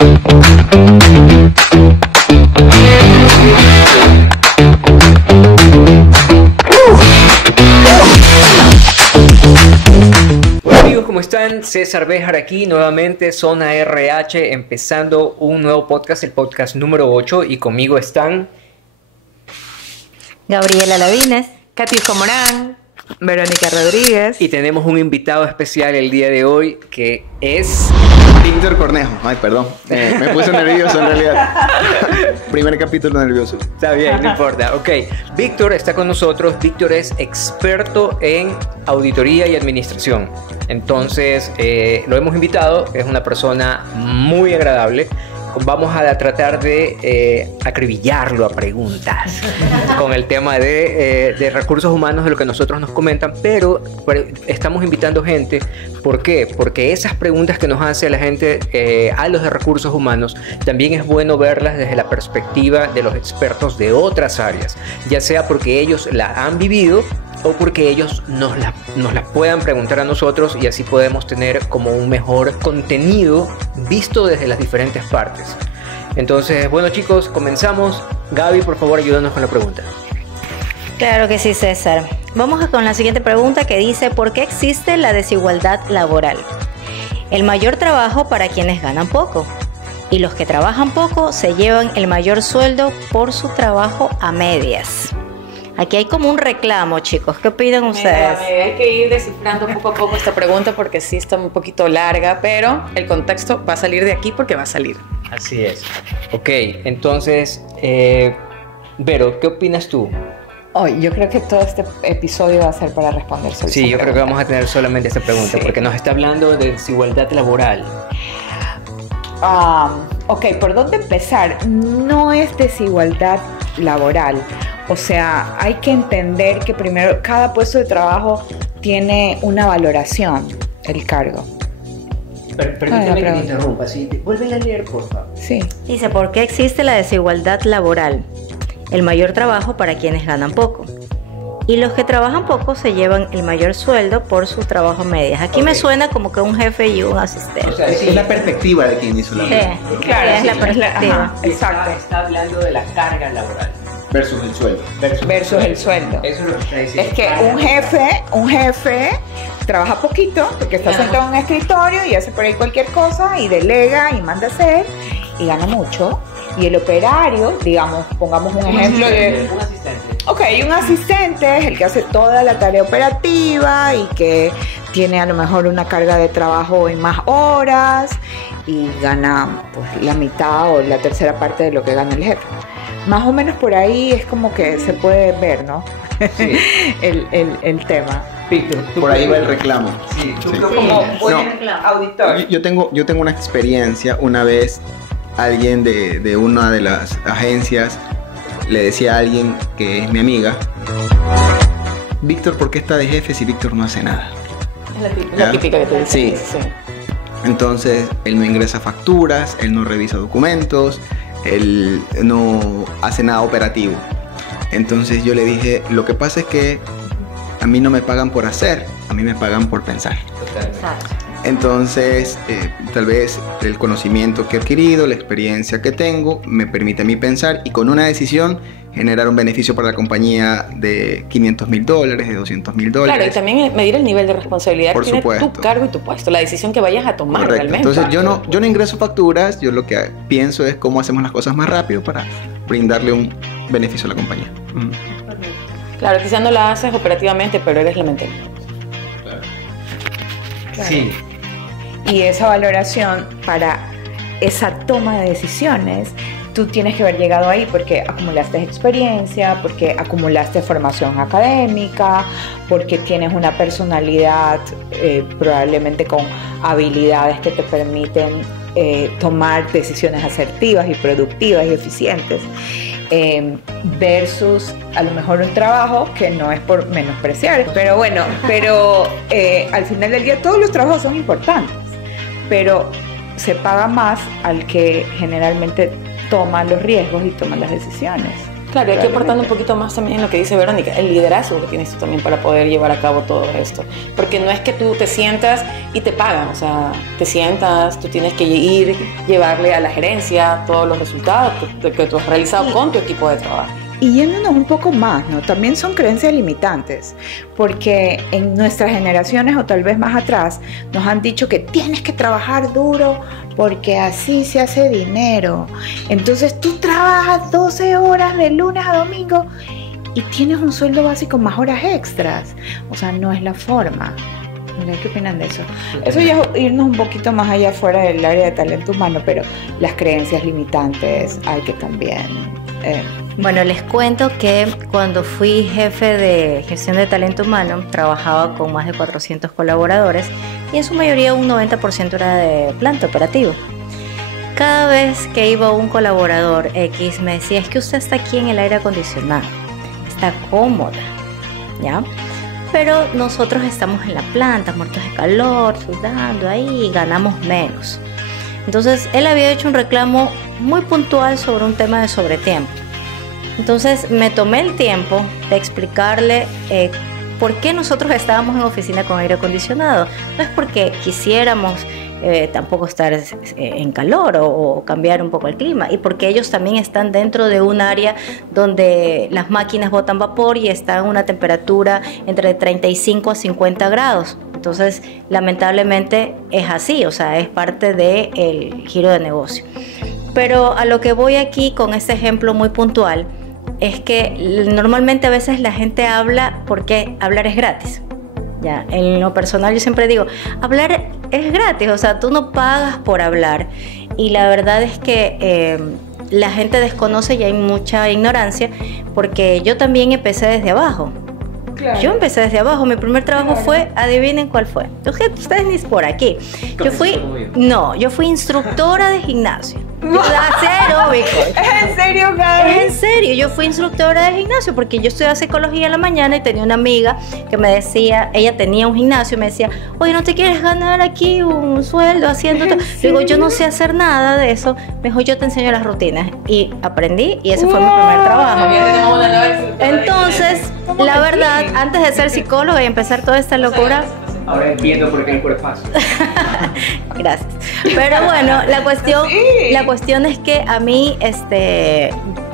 Hola amigos, ¿cómo están? César Béjar aquí, nuevamente Zona RH, empezando un nuevo podcast, el podcast número 8, y conmigo están Gabriela Lavines, Katy Morán, Verónica Rodríguez. y tenemos un invitado especial el día de hoy que es... Víctor Cornejo. Ay, perdón. Me puse nervioso en realidad. Primer capítulo nervioso. Está bien, no importa. Ok, Víctor está con nosotros. Víctor es experto en auditoría y administración. Entonces, lo hemos invitado. Es una persona muy agradable. Vamos a tratar de acribillarlo a preguntas con el tema de recursos humanos, de lo que nosotros nos comentan, pero estamos invitando gente. ¿Por qué? Porque esas preguntas que nos hace la gente a los de recursos humanos, también es bueno verlas desde la perspectiva de los expertos de otras áreas, ya sea porque ellos la han vivido o porque ellos nos la puedan preguntar a nosotros, y así podemos tener como un mejor contenido visto desde las diferentes partes. Entonces, bueno chicos, comenzamos. Gaby, por favor, ayúdanos con la pregunta. Claro que sí, César. Vamos con la siguiente pregunta que dice: ¿por qué existe la desigualdad laboral? El mayor trabajo para quienes ganan poco, y los que trabajan poco se llevan el mayor sueldo por su trabajo a medias. Aquí hay como un reclamo, chicos. ¿Qué opinan ustedes? Hay que ir descifrando poco a poco esta pregunta porque sí está un poquito larga, pero el contexto va a salir de aquí porque va a salir. Así es. Ok, entonces, Vero, ¿qué opinas tú? Hoy yo creo que todo este episodio va a ser para responder sobre Sí, yo creo que vamos a tener solamente esta pregunta, sí, porque nos está hablando de desigualdad laboral. Ok, ¿por dónde empezar? No es desigualdad laboral. O sea, hay que entender que primero cada puesto de trabajo tiene una valoración, el cargo. Permítame que te interrumpa, ¿sí? Vuelven a leer, por favor. Sí. Dice: ¿por qué existe la desigualdad laboral? El mayor trabajo para quienes ganan poco, y los que trabajan poco se llevan el mayor sueldo por su trabajo a medias. Aquí me suena como que un jefe y un asistente. O sea, es la perspectiva de quien hizo la pregunta. Claro, es la perspectiva. Exacto. Está hablando de la carga laboral. Versus el sueldo. Versus el sueldo. Eso es lo que está diciendo. Es que un jefe trabaja poquito porque está sentado en un escritorio y hace por ahí cualquier cosa y delega y manda a hacer y gana mucho. Y el operario, digamos, pongamos un ejemplo de... Un asistente. Ok, un asistente es el que hace toda la tarea operativa y que tiene a lo mejor una carga de trabajo en más horas y gana pues la mitad o la tercera parte de lo que gana el jefe. Más o menos por ahí es como que se puede ver, ¿no? Sí. el tema. Víctor, por ahí va el reclamo. Sí, tú Sí. como auditor. Yo tengo una experiencia. Una vez alguien de una de las agencias le decía a alguien que es mi amiga: Víctor, ¿por qué está de jefe si Víctor no hace nada? Es la típica que te dice. Sí. Entonces, él no ingresa facturas, él no revisa documentos, él no hace nada operativo. Entonces yo le dije: lo que pasa es que a mí no me pagan por hacer, a mí me pagan por pensar. Exacto. Entonces, tal vez el conocimiento que he adquirido, la experiencia que tengo, me permite a mí pensar y con una decisión generar un beneficio para la compañía de $500,000, de $200,000. Claro, y también medir el nivel de responsabilidad Por que tiene supuesto. tu cargo y tu puesto, la decisión que vayas a tomar. Correcto. Realmente. Entonces yo no ingreso facturas, yo lo que pienso es cómo hacemos las cosas más rápido para brindarle un beneficio a la compañía. Claro, quizás no la haces operativamente, pero eres la mente. Claro. Sí. Y esa valoración para esa toma de decisiones, tú tienes que haber llegado ahí porque acumulaste experiencia, porque acumulaste formación académica, porque tienes una personalidad probablemente con habilidades que te permiten tomar decisiones asertivas y productivas y eficientes. Versus a lo mejor un trabajo que no es por menospreciar, pero bueno, al final del día todos los trabajos son importantes, pero se paga más al que generalmente toma los riesgos y toma las decisiones. Claro, y aquí aportando un poquito más también en lo que dice Verónica, el liderazgo que tienes tú también para poder llevar a cabo todo esto. Porque no es que tú te sientas y te pagan, o sea, te sientas, tú tienes que ir, llevarle a la gerencia todos los resultados que tú has realizado con tu equipo de trabajo. Y yéndonos un poco más, ¿no? También son creencias limitantes, porque en nuestras generaciones o tal vez más atrás nos han dicho que tienes que trabajar duro porque así se hace dinero. Entonces tú trabajas 12 horas de lunes a domingo y tienes un sueldo básico más horas extras. O sea, no es la forma. ¿Qué opinan de eso? Eso ya es irnos un poquito más allá fuera del área de talento humano, pero las creencias limitantes hay que también... Bueno, les cuento que cuando fui jefe de gestión de talento humano, trabajaba con más de 400 colaboradores y en su mayoría un 90% era de planta operativo. Cada vez que iba un colaborador X me decía, es que usted está aquí en el aire acondicionado, está cómoda, ¿ya? Pero nosotros estamos en la planta, muertos de calor, sudando ahí y ganamos menos. Entonces él había hecho un reclamo muy puntual sobre un tema de sobretiempo. Entonces me tomé el tiempo de explicarle por qué nosotros estábamos en oficina con aire acondicionado. No es porque quisiéramos tampoco estar en calor o cambiar un poco el clima, y porque ellos también están dentro de un área donde las máquinas botan vapor y están a una temperatura entre 35 a 50 grados. Entonces, lamentablemente es así, o sea, es parte del giro de negocio. Pero a lo que voy aquí con este ejemplo muy puntual es que normalmente a veces la gente habla porque hablar es gratis. Ya, en lo personal yo siempre digo, hablar es gratis, o sea, tú no pagas por hablar. Y la verdad es que la gente desconoce y hay mucha ignorancia, porque yo también empecé desde abajo. Claro. Yo empecé desde abajo, mi primer trabajo fue, adivinen cuál fue. Ustedes ni por aquí. Yo fui instructora de gimnasio. ¿Es en serio, Gaby? Es en serio, yo fui instructora de gimnasio porque yo estudiaba psicología en la mañana y tenía una amiga que me decía, ella tenía un gimnasio y me decía, oye, ¿no te quieres ganar aquí un sueldo haciendo esto? Digo, yo no sé hacer nada de eso. Me dijo, yo te enseño las rutinas. Y aprendí y ese fue mi primer trabajo. Entonces, la verdad, antes de ser psicóloga y empezar toda esta locura... Ahora entiendo por qué el cuerpo es fácil. Gracias. Pero bueno, la cuestión es que a mí,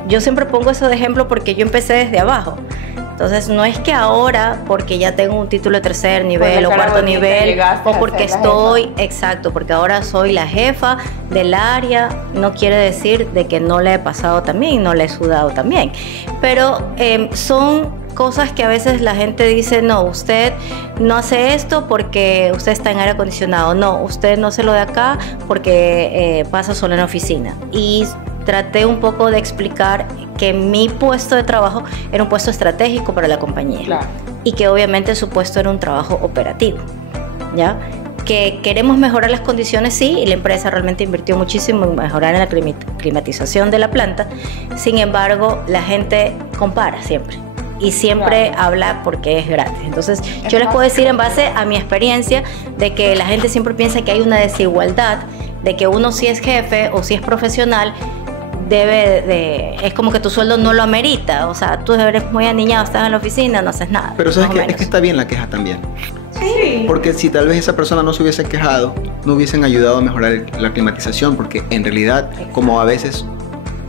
yo siempre pongo eso de ejemplo porque yo empecé desde abajo. Entonces, no es que ahora, porque ya tengo un título de tercer nivel o cuarto nivel, o porque estoy, exacto, porque ahora soy la jefa del área, no quiere decir de que no le he pasado también, no le he sudado también. Pero son cosas que a veces la gente dice, no, usted no hace esto porque usted está en aire acondicionado, no, usted no hace lo de acá porque pasa solo en la oficina. Y traté un poco de explicar que mi puesto de trabajo era un puesto estratégico para la compañía. Claro. Y que obviamente su puesto era un trabajo operativo, ¿ya? Que queremos mejorar las condiciones, sí, y la empresa realmente invirtió muchísimo en mejorar en la climatización de la planta. Sin embargo, la gente compara siempre. Y siempre habla porque es gratis. Entonces, yo les puedo decir en base a mi experiencia de que la gente siempre piensa que hay una desigualdad, de que uno si es jefe o si es profesional, es como que tu sueldo no lo amerita. O sea, tú eres muy aniñado, estás en la oficina, no haces nada. Pero sabes que es que está bien la queja también. Sí. Porque si tal vez esa persona no se hubiese quejado, no hubiesen ayudado a mejorar la climatización, porque en realidad, como a veces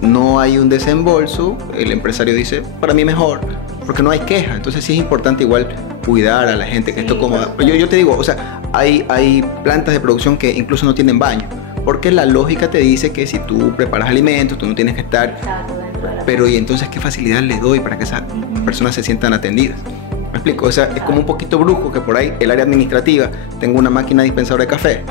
no hay un desembolso, el empresario dice, para mí mejor, porque no hay queja. Entonces sí es importante igual cuidar a la gente que esté cómoda. Yo te digo, o sea, hay plantas de producción que incluso no tienen baño, porque la lógica te dice que si tú preparas alimentos, tú no tienes que estar... Pero ¿y entonces qué facilidad le doy para que esas personas se sientan atendidas? ¿Me explico? O sea, es como un poquito brusco que por ahí el área administrativa tenga una máquina dispensadora de café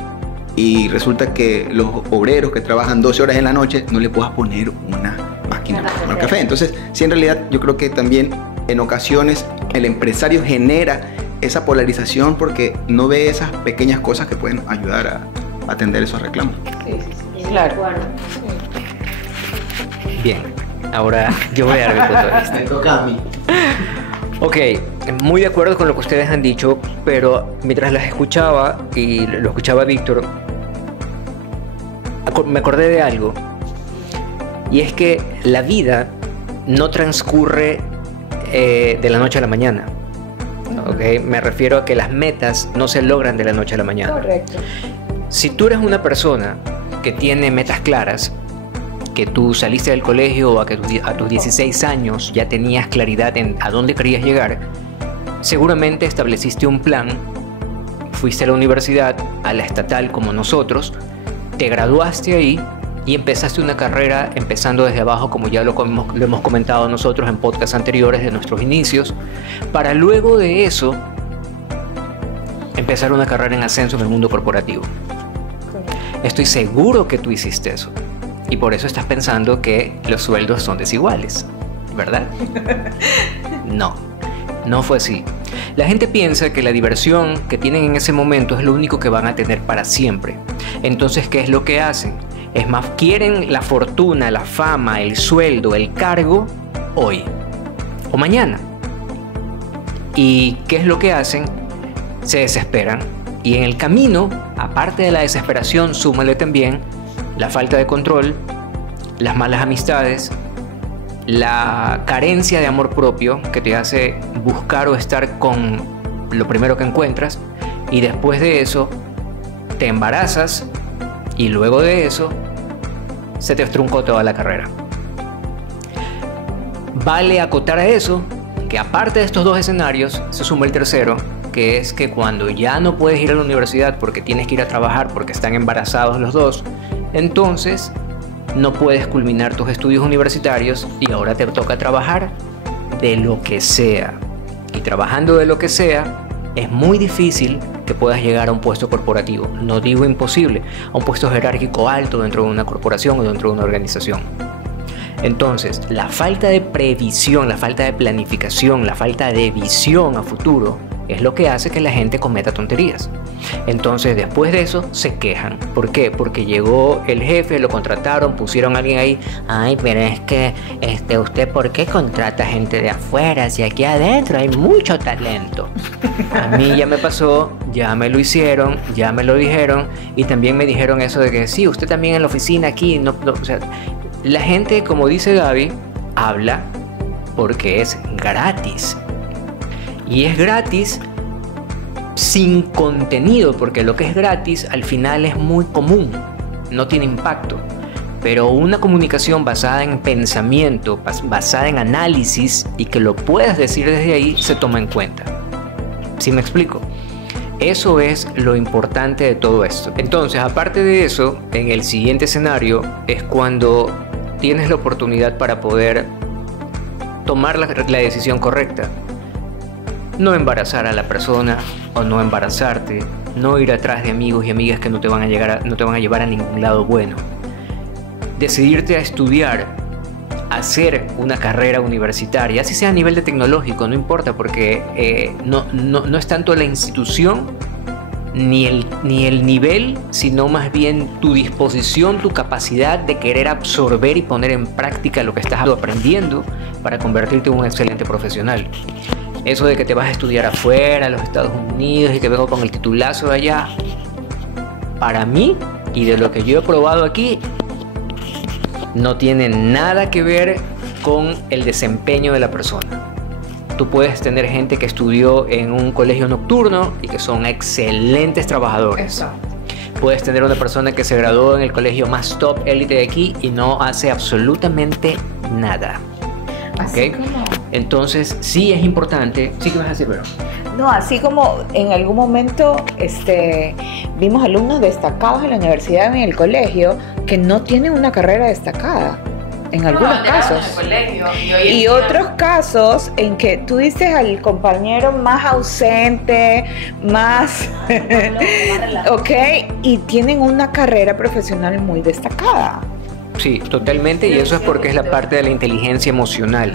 y resulta que los obreros que trabajan 12 horas en la noche no le puedas poner una máquina para tomar café. Entonces, sí, en realidad yo creo que también en ocasiones el empresario genera esa polarización porque no ve esas pequeñas cosas que pueden ayudar a atender esos reclamos. Sí, claro. Bien, ahora yo voy a dar mi punto de vista. Me toca a mí. Ok, muy de acuerdo con lo que ustedes han dicho, pero mientras las escuchaba y lo escuchaba Víctor, me acordé de algo, y es que la vida no transcurre de la noche a la mañana. ¿Okay? Me refiero a que las metas no se logran de la noche a la mañana. Correcto. Si tú eres una persona que tiene metas claras, que tú saliste del colegio o a tus 16 años ya tenías claridad en a dónde querías llegar, seguramente estableciste un plan, fuiste a la universidad, a la estatal como nosotros, te graduaste ahí y empezaste una carrera empezando desde abajo, como ya lo hemos comentado nosotros en podcasts anteriores de nuestros inicios, para luego de eso empezar una carrera en ascenso en el mundo corporativo. Estoy seguro que tú hiciste eso y por eso estás pensando que los sueldos son desiguales, ¿verdad? No fue así. La gente piensa que la diversión que tienen en ese momento es lo único que van a tener para siempre. Entonces, ¿qué es lo que hacen? Es más, quieren la fortuna, la fama, el sueldo, el cargo hoy o mañana. ¿Y qué es lo que hacen? Se desesperan. Y en el camino, aparte de la desesperación, súmale también la falta de control, las malas amistades, la carencia de amor propio que te hace buscar o estar con lo primero que encuentras, y después de eso te embarazas y luego de eso se te truncó toda la carrera. Vale acotar a eso que aparte de estos dos escenarios se suma el tercero, que es que cuando ya no puedes ir a la universidad porque tienes que ir a trabajar porque están embarazados los dos, entonces no puedes culminar tus estudios universitarios y ahora te toca trabajar de lo que sea. Y trabajando de lo que sea, es muy difícil que puedas llegar a un puesto corporativo. No digo imposible, a un puesto jerárquico alto dentro de una corporación o dentro de una organización. Entonces, la falta de previsión, la falta de planificación, la falta de visión a futuro es lo que hace que la gente cometa tonterías. Entonces, después de eso, se quejan. ¿Por qué? Porque llegó el jefe, lo contrataron, pusieron a alguien ahí. Ay, pero es que, ¿usted por qué contrata gente de afuera? Si aquí adentro hay mucho talento. A mí ya me pasó, ya me lo hicieron, ya me lo dijeron. Y también me dijeron eso de que sí, usted también en la oficina aquí. O sea, la gente, como dice Gaby, habla porque es gratis. Y es gratis sin contenido, porque lo que es gratis al final es muy común, no tiene impacto. Pero una comunicación basada en pensamiento, basada en análisis y que lo puedas decir desde ahí, se toma en cuenta. ¿Sí me explico? Eso es lo importante de todo esto. Entonces, aparte de eso, en el siguiente escenario es cuando tienes la oportunidad para poder tomar la decisión correcta. No embarazar a la persona o no embarazarte, no ir atrás de amigos y amigas que no te van a llevar a ningún lado bueno. Decidirte a estudiar, hacer una carrera universitaria, así sea a nivel de tecnológico, no importa, porque no es tanto la institución ni el nivel, sino más bien tu disposición, tu capacidad de querer absorber y poner en práctica lo que estás aprendiendo para convertirte en un excelente profesional. Eso de que te vas a estudiar afuera, a los Estados Unidos, y que vengo con el titulazo de allá, para mí, y de lo que yo he probado aquí, no tiene nada que ver con el desempeño de la persona. Tú puedes tener gente que estudió en un colegio nocturno y que son excelentes trabajadores. Exacto. Puedes tener una persona que se graduó en el colegio más top élite de aquí y no hace absolutamente nada. Así ¿Okay? como... Entonces, sí es importante. Sí, que vas a decir, pero No, así como en algún momento vimos alumnos destacados en la universidad, en el colegio, que no tienen una carrera destacada, en algunos casos. Y otros casos en que tú dices al compañero más ausente, más... ok, y tienen una carrera profesional muy destacada. sí, totalmente, y eso es porque es la parte de la inteligencia emocional.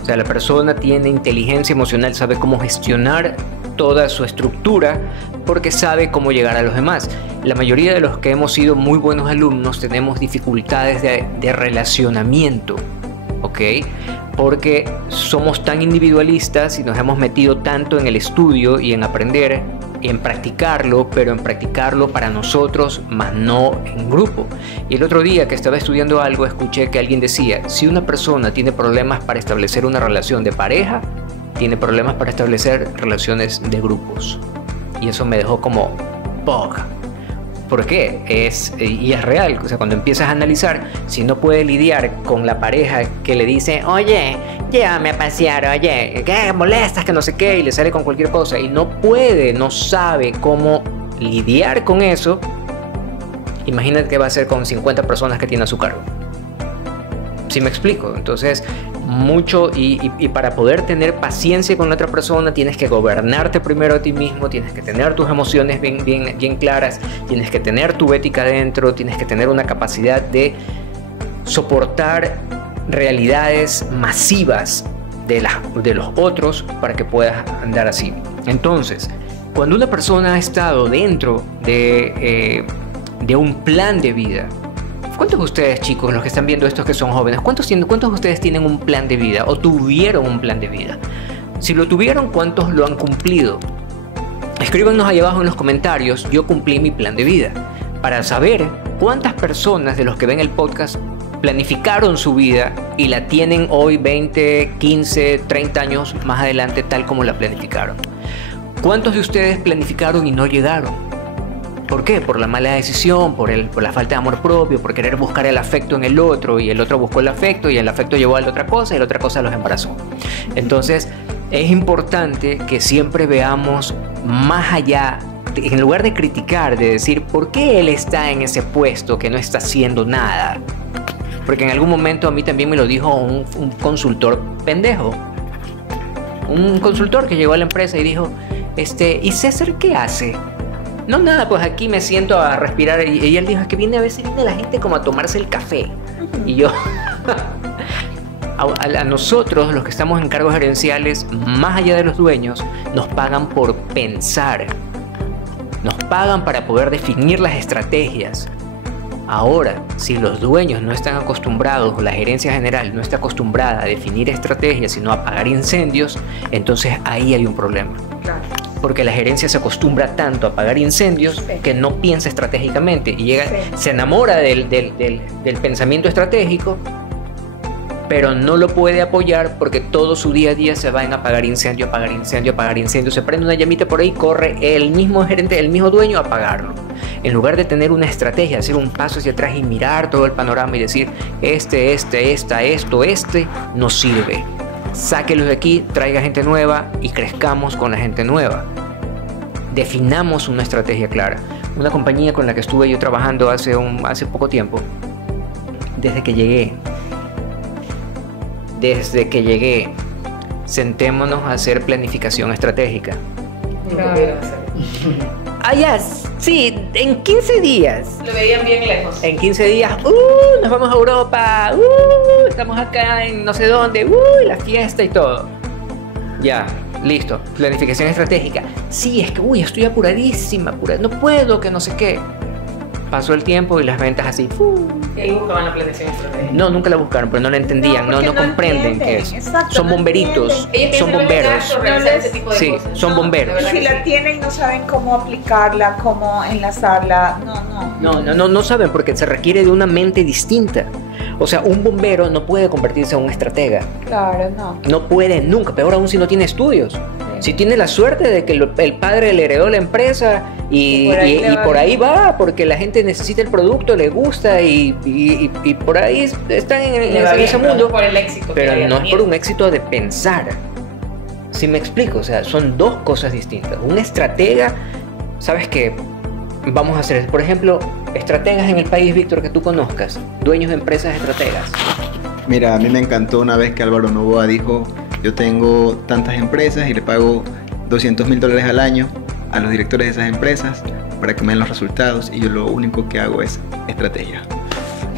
O sea, la persona tiene inteligencia emocional, sabe cómo gestionar toda su estructura porque sabe cómo llegar a los demás. La mayoría de los que hemos sido muy buenos alumnos tenemos dificultades de relacionamiento, ¿ok? Porque somos tan individualistas y nos hemos metido tanto en el estudio y en aprender en practicarlo, pero en practicarlo para nosotros, más no en grupo. Y el otro día que estaba estudiando algo, escuché que alguien decía, si una persona tiene problemas para establecer una relación de pareja, tiene problemas para establecer relaciones de grupos. Y eso me dejó como, ¡pog! ¿Por qué? Y es real, o sea, cuando empiezas a analizar, si no puede lidiar con la pareja que le dice, oye, llévame a pasear, oye, ¿qué molestas? Que no sé qué, y le sale con cualquier cosa, y no puede, no sabe cómo lidiar con eso, imagínate qué va a hacer con 50 personas que tiene a su cargo. ¿Sí me explico? Entonces, mucho, y para poder tener paciencia con la otra persona, tienes que gobernarte primero a ti mismo, tienes que tener tus emociones bien claras, tienes que tener tu ética dentro, tienes que tener una capacidad de soportar realidades masivas de los otros para que puedas andar así. Entonces, cuando una persona ha estado dentro de un plan de vida, ¿cuántos de ustedes, chicos, los que están viendo estos que son jóvenes, cuántos de ustedes tienen un plan de vida o tuvieron un plan de vida? Si lo tuvieron, ¿cuántos lo han cumplido? Escríbanos ahí abajo en los comentarios, yo cumplí mi plan de vida, para saber cuántas personas de los que ven el podcast planificaron su vida y la tienen hoy 20, 15, 30 años más adelante tal como la planificaron. ¿Cuántos de ustedes planificaron y no llegaron? ¿Por qué? Por la mala decisión, por la falta de amor propio, por querer buscar el afecto en el otro, y el otro buscó el afecto y el afecto llevó a la otra cosa y la otra cosa los embarazó. Entonces, es importante que siempre veamos más allá, en lugar de criticar, de decir, ¿por qué él está en ese puesto que no está haciendo nada? Porque en algún momento a mí también me lo dijo un consultor pendejo. Un consultor que llegó a la empresa y dijo, ¿y César qué hace? No, nada, pues aquí me siento a respirar. Y él dijo, es que a veces viene la gente como a tomarse el café. Y yo, a nosotros, los que estamos en cargos gerenciales, más allá de los dueños, nos pagan por pensar. Nos pagan para poder definir las estrategias. Ahora, si los dueños no están acostumbrados, o la gerencia general no está acostumbrada a definir estrategias, sino a apagar incendios, entonces ahí hay un problema. Claro. Porque la gerencia se acostumbra tanto a apagar incendios que no piensa estratégicamente y se enamora del pensamiento estratégico, pero no lo puede apoyar porque todo su día a día se va en apagar incendio, apagar incendio, apagar incendio. Se prende una llamita por ahí, corre el mismo gerente, el mismo dueño a apagarlo. En lugar de tener una estrategia, hacer un paso hacia atrás y mirar todo el panorama y decir, esto no sirve. Sáquelos de aquí, traiga gente nueva y crezcamos con la gente nueva. Definamos una estrategia clara. Una compañía con la que estuve yo trabajando hace poco tiempo, desde que llegué, sentémonos a hacer planificación estratégica. Ya, sí, en 15 días. Lo veían bien lejos. En 15 días, nos vamos a Europa, estamos acá en no sé dónde, la fiesta y todo. Ya, listo. Planificación estratégica. Sí, es que, estoy apuradísima, no puedo, que no sé qué. Pasó el tiempo y las ventas así. ¿Y ahí buscaban la planificación estratégica? No, nunca la buscaron, pero no la entendían, no comprenden qué es. Exacto, son bomberitos, son bomberos. Sí, son bomberos. Si la tienen y no saben cómo aplicarla, cómo enlazarla, no saben porque se requiere de una mente distinta. O sea, un bombero no puede convertirse en un estratega. Claro, no. No puede nunca, peor aún si no tiene estudios. Sí. Si tiene la suerte de que el padre le heredó la empresa y por ahí va, porque la gente necesita el producto, le gusta y por ahí están en ese mundo. No por el éxito. Pero no es por un éxito de pensar. ¿Sí me explico? O sea, son dos cosas distintas. Un estratega, ¿sabes qué? Vamos a hacer, por ejemplo, estrategas en el país, Víctor, que tú conozcas, dueños de empresas estrategas. Mira, a mí me encantó una vez que Álvaro Novoa dijo, yo tengo tantas empresas y le pago $200,000 al año a los directores de esas empresas para que me den los resultados y yo lo único que hago es estrategia.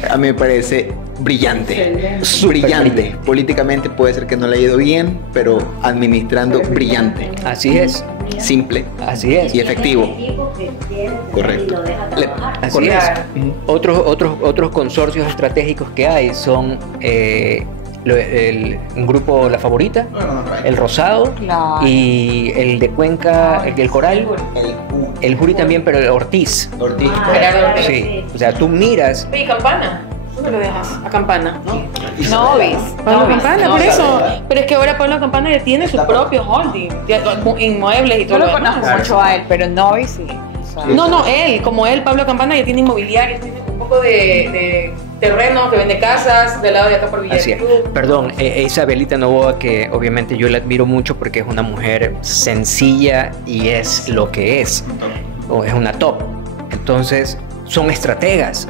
A mí me parece brillante, brillante. Políticamente puede ser que no le haya ido bien, pero administrando brillante. Así es. Simple. Así es. Y efectivo. Correcto. Así es. Otros consorcios estratégicos que hay son un grupo La Favorita, El Rosado, Claro. y el de Cuenca, el Coral, el Jury también, pero el Ortiz. Ortiz. Gerardo Ortiz. Sí, o sea, tú miras. Oye, Campana. ¿Dónde lo dejas? A Campana, ¿no? Novis. Pablo Novis. Campana, No, por eso. claro. Pero es que ahora Pablo Campana ya tiene su propio holding, inmuebles y todo No lo lo demás. conozco mucho a él, pero Novis sí. O sea, No, él, como él, Pablo Campana ya tiene inmobiliarios, tiene un poco de terreno que vende casas del lado de acá por Así es. Villaricruz. Perdón, Isabelita Novoa, que obviamente yo la admiro mucho porque es una mujer sencilla y es lo que es, o es una top. Entonces, son estrategas,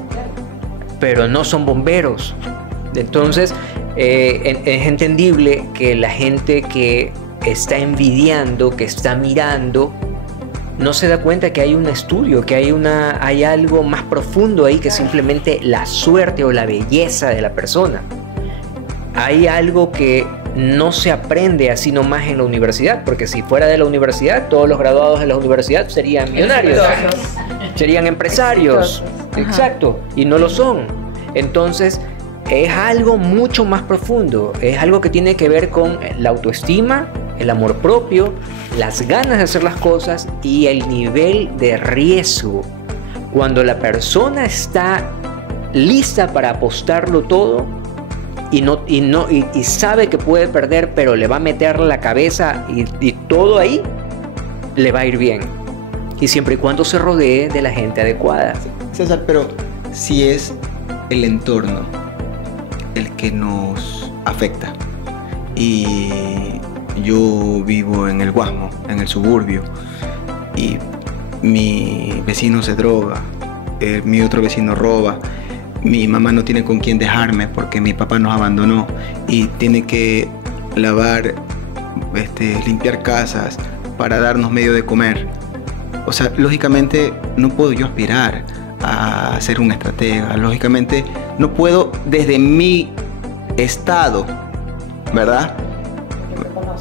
pero no son bomberos. Entonces, es entendible que la gente que está envidiando, que está mirando, no se da cuenta que hay un estudio, que hay algo más profundo ahí que simplemente la suerte o la belleza de la persona. Hay algo que no se aprende así nomás en la universidad, porque si fuera de la universidad, todos los graduados de la universidad serían millonarios, serían empresarios. Exacto, y no lo son. Entonces, es algo mucho más profundo, es algo que tiene que ver con la autoestima, el amor propio, las ganas de hacer las cosas y el nivel de riesgo. Cuando la persona está lista para apostarlo todo y sabe que puede perder, pero le va a meter la cabeza y todo ahí, le va a ir bien. Y siempre y cuando se rodee de la gente adecuada. César, pero si es el entorno el que nos afecta, y yo vivo en el Guasmo, en el suburbio, y mi vecino se droga, mi otro vecino roba, mi mamá no tiene con quién dejarme porque mi papá nos abandonó y tiene que lavar, limpiar casas para darnos medio de comer. O sea, lógicamente no puedo yo aspirar a ser un estratega, lógicamente no puedo desde mi estado, ¿verdad?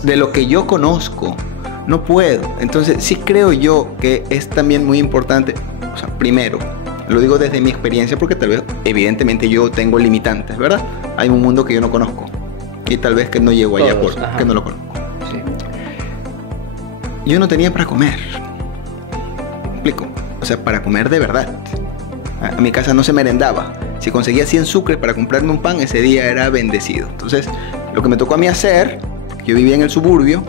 De lo que yo conozco, no puedo. Entonces sí creo yo que es también muy importante, o sea, primero, lo digo desde mi experiencia porque tal vez, evidentemente yo tengo limitantes, ¿verdad? Hay un mundo que yo no conozco y tal vez que no llego allá porque no lo conozco. Sí. Yo no tenía para comer, ¿me explico? O sea, para comer de verdad. A mi casa no se merendaba. Si conseguía 100 sucres para comprarme un pan, ese día era bendecido. Entonces, lo que me tocó a mí hacer, yo vivía en el suburbio,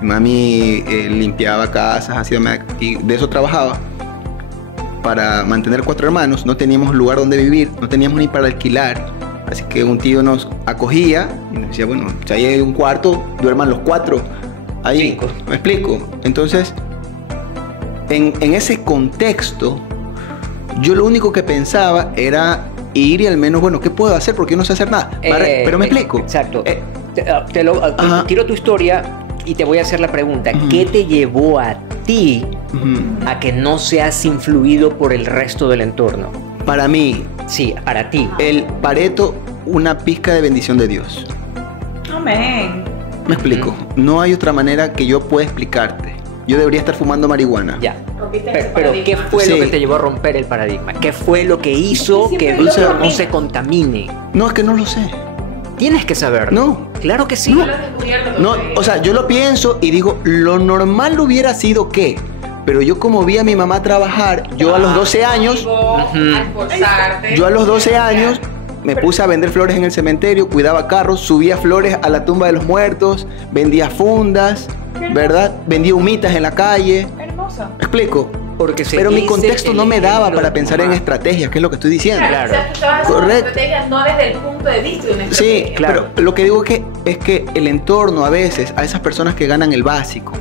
mi mami limpiaba casas, y de eso trabajaba. Para mantener 4 hermanos, no teníamos lugar donde vivir, no teníamos ni para alquilar. Así que un tío nos acogía y nos decía, bueno, si hay un cuarto, duerman los 4 ahí. 5. ¿Me explico? Entonces, en ese contexto, yo lo único que pensaba era ir y al menos, bueno, ¿qué puedo hacer? Porque yo no sé hacer nada. Pero me explico. Exacto. Ajá. Quiero tu historia y te voy a hacer la pregunta. ¿Qué te llevó a ti a que no seas influido por el resto del entorno? Para mí, Sí, para ti. el Pareto, una pizca de bendición de Dios. Amén. Me explico. No hay otra manera que yo pueda explicarte. Yo debería estar fumando marihuana. Ya. Rompiste ese Pero ¿qué paradigma. fue lo Sí. que te llevó a romper el paradigma? ¿Qué fue lo que hizo que Siempre eso lo no se contamine? No, es que no lo sé. Tienes que saberlo. No. Claro que sí. No lo has descubierto. No, porque- o sea, yo lo pienso y digo, lo normal hubiera sido que, pero yo como vi a mi mamá trabajar, yo a los 12 años, A esforzarte. yo a los 12 años me puse a vender flores en el cementerio, cuidaba carros, subía flores a la tumba de los muertos, vendía fundas, ¿verdad? Vendía humitas en la calle. Hermoso. ¿Me explico? Porque Pero mi seguiste contexto no el me daba ejemplo para de tu pensar en mamá. estrategias, que es lo que estoy diciendo. Claro. Quizás tú estabas haciendo Correcto. estrategias no desde el punto de vista de una Sí, estrategia. Claro. pero lo que digo es que el entorno a veces, a esas personas que ganan el básico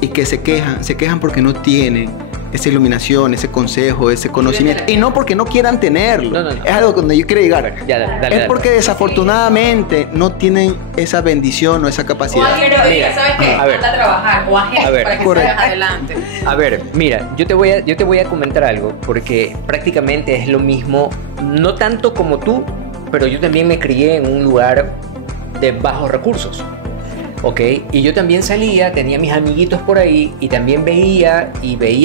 y que se quejan porque no tienen esa iluminación, ese consejo, ese conocimiento, y no porque no quieran tenerlo. No. Es algo donde yo quiero llegar. Ya, dale. Es porque desafortunadamente no tienen esa bendición o esa O capacidad. alguien que diga, Mira, ¿sabes qué? a ver. Anda a trabajar. O agente A ver, para que correcto. salgas adelante. A ver, mira, yo te voy a comentar algo, porque prácticamente es lo mismo, no tanto como tú, pero yo también me crié en un lugar de bajos recursos, ¿ok? Y yo también salía, tenía mis amiguitos por ahí y también veía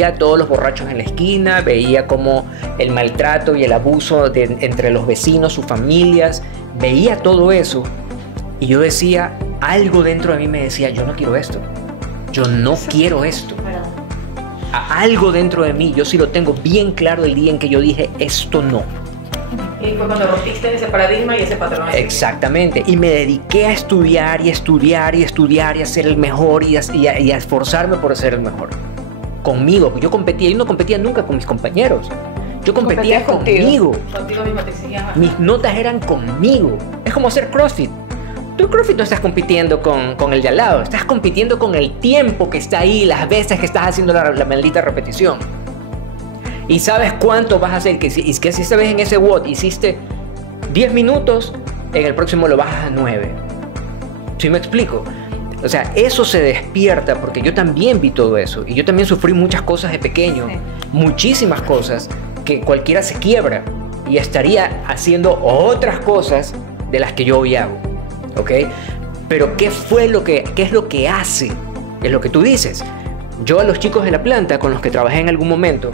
a todos los borrachos en la esquina, veía como el maltrato y el abuso entre los vecinos, sus familias, veía todo eso Y yo decía, algo dentro de mí me decía, yo no quiero esto. Yo no quiero esto. Algo dentro de mí, yo sí lo tengo bien claro el día en que yo dije, esto no. Y fue cuando rompiste ese paradigma y ese patrón. Exactamente. Y me dediqué a estudiar y estudiar y estudiar y a ser el mejor y a esforzarme por ser el mejor. Conmigo. Yo competía. Yo no competía nunca con mis compañeros. Yo competía conmigo. Contigo mismo te exigías. Mis notas eran conmigo. Es como hacer CrossFit. Tú en CrossFit no estás compitiendo con el de al lado. Estás compitiendo con el tiempo que está ahí, las veces que estás haciendo la maldita repetición. Y sabes cuánto vas a hacer. Que si esta vez en ese WOD hiciste 10 minutos, en el próximo lo bajas a 9. ¿Sí me explico? O sea, eso se despierta porque yo también vi todo eso. Y yo también sufrí muchas cosas de pequeño. Sí. Muchísimas cosas que cualquiera se quiebra. Y estaría haciendo otras cosas de las que yo hoy hago. ¿Ok? Pero ¿qué es lo que hace? Es lo que tú dices. Yo a los chicos de la planta con los que trabajé en algún momento,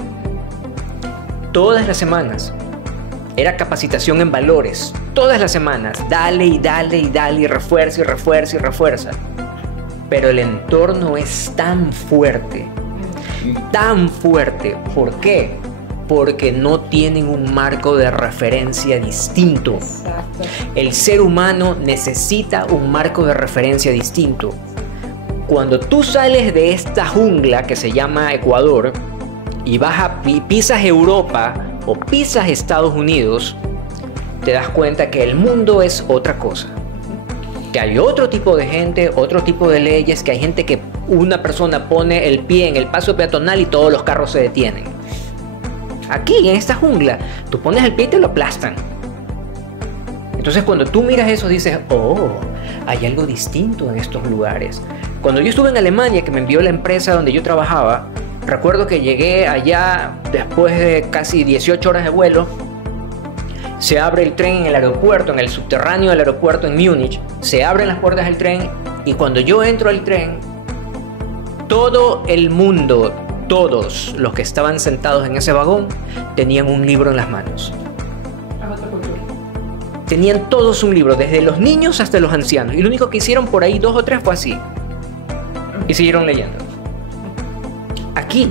todas las semanas, era capacitación en valores. Todas las semanas, dale y dale y dale y refuerza y refuerza y refuerza. Pero el entorno es tan fuerte. Tan fuerte. ¿Por qué? Porque no tienen un marco de referencia distinto. Exacto. El ser humano necesita un marco de referencia distinto. Cuando tú sales de esta jungla que se llama Ecuador y pisas Europa o pisas Estados Unidos, te das cuenta que el mundo es otra cosa. Que hay otro tipo de gente, otro tipo de leyes, que hay gente que una persona pone el pie en el paso peatonal y todos los carros se detienen. Aquí, en esta jungla, tú pones el pie y te lo aplastan. Entonces, cuando tú miras eso, dices, oh, hay algo distinto en estos lugares. Cuando yo estuve en Alemania, que me envió la empresa donde yo trabajaba, recuerdo que llegué allá después de casi 18 horas de vuelo. Se abre el tren en el aeropuerto, en el subterráneo del aeropuerto en Múnich. Se abren las puertas del tren y cuando yo entro al tren, todo el mundo, todos los que estaban sentados en ese vagón, tenían un libro en las manos. Tenían todos un libro, desde los niños hasta los ancianos. Y lo único que hicieron por ahí 2 o 3 fue así. Y siguieron leyendo. Aquí,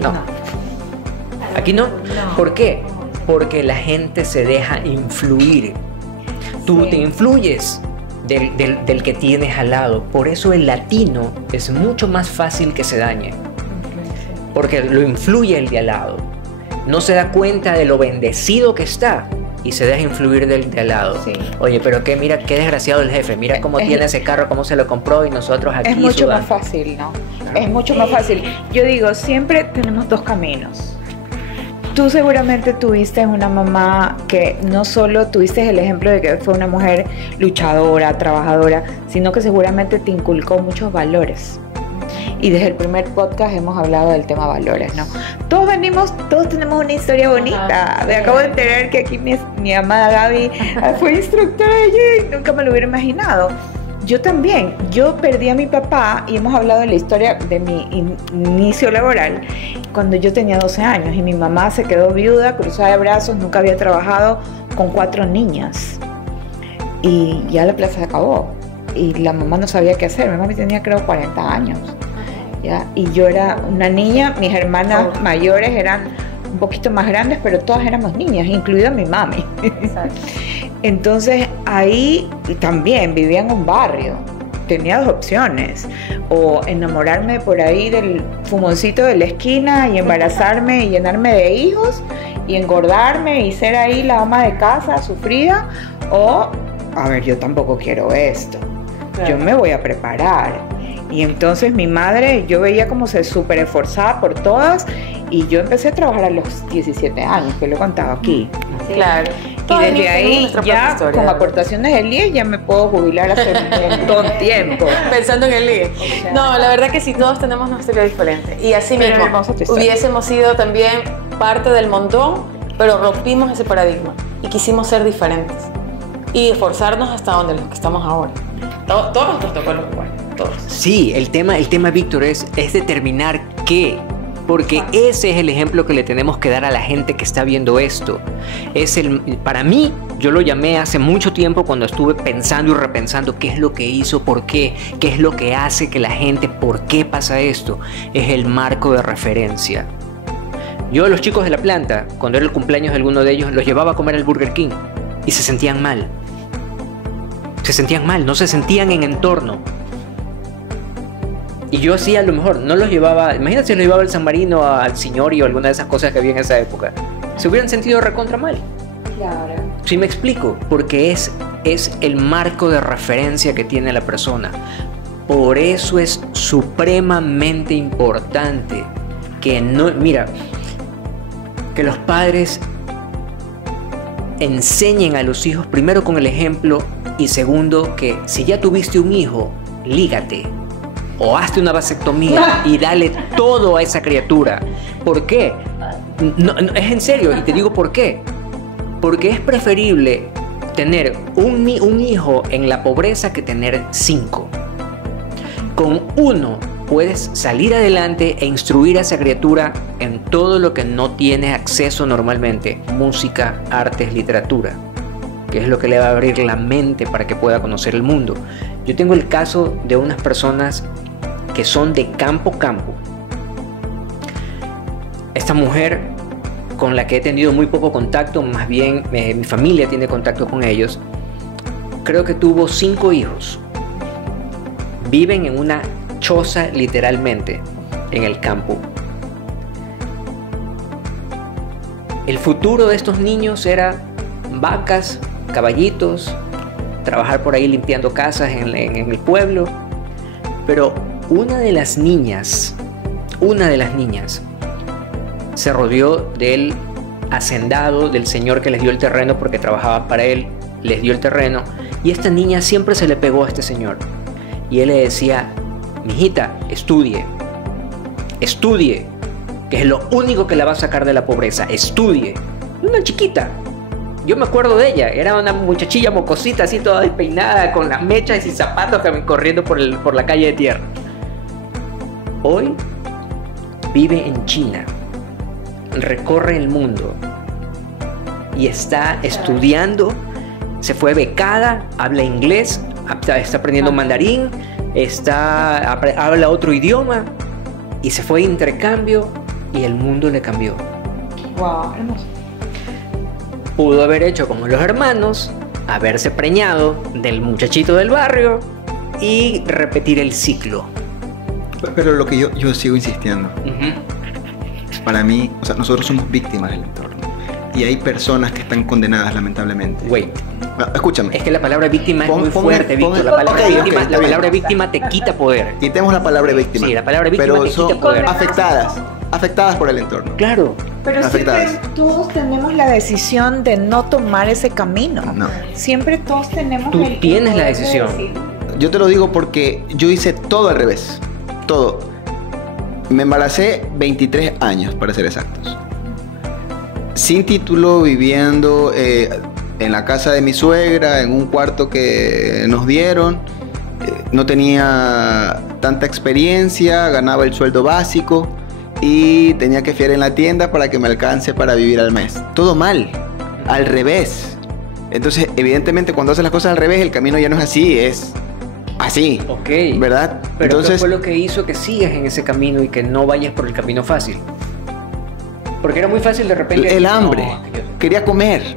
no. Aquí no. ¿Por qué? Porque la gente se deja influir. Tú te influyes del que tienes al lado. Por eso el latino es mucho más fácil que se dañe. Porque lo influye el de al lado. No se da cuenta de lo bendecido que está y se deja influir del de al lado. Sí. Oye, pero mira qué desgraciado el jefe. Mira cómo tiene ese carro, cómo se lo compró y nosotros aquí es mucho sudando. Más fácil, ¿no? Es mucho más fácil. Yo digo, siempre tenemos 2 caminos. Tú seguramente tuviste una mamá que no solo tuviste el ejemplo de que fue una mujer luchadora, trabajadora, sino que seguramente te inculcó muchos valores. Y desde el primer podcast hemos hablado del tema valores, ¿no? Todos tenemos una historia bonita. Me acabo de enterar que aquí mi amada Gaby fue instructora allí y nunca me lo hubiera imaginado. Yo también, yo perdí a mi papá y hemos hablado de la historia de mi inicio laboral cuando yo tenía 12 años y mi mamá se quedó viuda, cruzada de brazos, nunca había trabajado, con 4 niñas y ya la plaza se acabó y la mamá no sabía qué hacer. Mi mamá tenía creo 40 años ¿ya? Y yo era una niña, mis hermanas mayores eran un poquito más grandes, pero todas éramos niñas, incluida mi mami. Entonces ahí también vivía en un barrio, tenía 2 opciones, o enamorarme por ahí del fumoncito de la esquina y embarazarme y llenarme de hijos y engordarme y ser ahí la ama de casa sufrida, o a ver, yo tampoco quiero esto, claro. Yo me voy a preparar. Y entonces mi madre, yo veía como se súper esforzaba por todas y yo empecé a trabajar a los 17 años, que lo he contado aquí. Sí. Claro. Y desde ahí ya historia, con aportaciones del IES ya me puedo jubilar hace un montón de tiempo. Pensando en el IES. No, la verdad que sí, todos tenemos una historia diferente. Y así mismo hubiésemos sido también parte del montón, pero rompimos ese paradigma y quisimos ser diferentes y esforzarnos hasta donde los que estamos ahora. Todos nuestros protocolos igual. Todos. Sí, el tema Víctor, es determinar qué, porque ese es el ejemplo que le tenemos que dar a la gente que está viendo esto. Para mí, Yo lo llamé hace mucho tiempo cuando estuve pensando y repensando qué es lo que hizo, por qué es lo que hace que la gente, por qué pasa esto. Es el marco de referencia. Yo a los chicos de la planta, cuando era el cumpleaños de alguno de ellos, los llevaba a comer al Burger King y se sentían mal. Se sentían mal, no se sentían en entorno. Y yo así a lo mejor no los llevaba, imagínate si los llevaba al San Marino, al Signorio, alguna de esas cosas que había en esa época. Se hubieran sentido recontra mal. Claro. ¿Sí me explico? Porque es el marco de referencia que tiene la persona. Por eso es supremamente importante que no, mira, que los padres enseñen a los hijos primero con el ejemplo y segundo que si ya tuviste un hijo, lígate o hazte una vasectomía y dale todo a esa criatura. ¿Por qué? No, es en serio y te digo por qué. Porque es preferible tener un hijo en la pobreza que tener 5. Con uno puedes salir adelante e instruir a esa criatura en todo lo que no tiene acceso normalmente. Música, artes, literatura. Que es lo que le va a abrir la mente para que pueda conocer el mundo. Yo tengo el caso de unas personas que son de campo. Esta mujer, con la que he tenido muy poco contacto, más bien mi familia tiene contacto con ellos, creo que tuvo 5 hijos. Viven en una choza literalmente en el campo. El futuro de estos niños era vacas, caballitos, trabajar por ahí limpiando casas en el pueblo. Pero una de las niñas se rodeó del hacendado, del señor que les dio el terreno porque trabajaba para él, les dio el terreno, y esta niña siempre se le pegó a este señor. Y él le decía: mijita, estudie, que es lo único que la va a sacar de la pobreza, estudie. Una chiquita. Yo me acuerdo de ella, era una muchachilla mocosita, así toda despeinada, con las mechas y zapatos corriendo por la calle de tierra. Hoy vive en China, recorre el mundo y está estudiando, se fue becada, habla inglés, está aprendiendo mandarín, habla otro idioma y se fue de intercambio y el mundo le cambió. Wow, hermoso. Pudo haber hecho como los hermanos, haberse preñado del muchachito del barrio y repetir el ciclo. Pero lo que yo sigo insistiendo. Para mí, o sea, nosotros somos víctimas del entorno. Y hay personas que están condenadas, lamentablemente. Wait. Escúchame. Es que la palabra víctima es muy fuerte, Víctor. La palabra víctima te quita poder. Quitemos la palabra víctima. Sí, la palabra víctima te quita poder. Afectadas por el entorno. Claro. Pero Afectadas. siempre todos tenemos la decisión de no tomar ese camino. No. Siempre todos tenemos Tú el tienes la poder de decisión. decir. Yo te lo digo porque yo hice todo al revés. Todo. Me embaracé 23 años, para ser exactos. Sin título, viviendo en la casa de mi suegra, en un cuarto que nos dieron. No tenía tanta experiencia, ganaba el sueldo básico y tenía que fiar en la tienda para que me alcance para vivir al mes. Todo mal, al revés. Entonces, evidentemente, cuando haces las cosas al revés, el camino ya no es así, es así. Ok. ¿Verdad? Pero entonces, ¿qué fue lo que hizo que sigas en ese camino y que no vayas por el camino fácil? Porque era muy fácil de repente... el hambre. No, quería comer.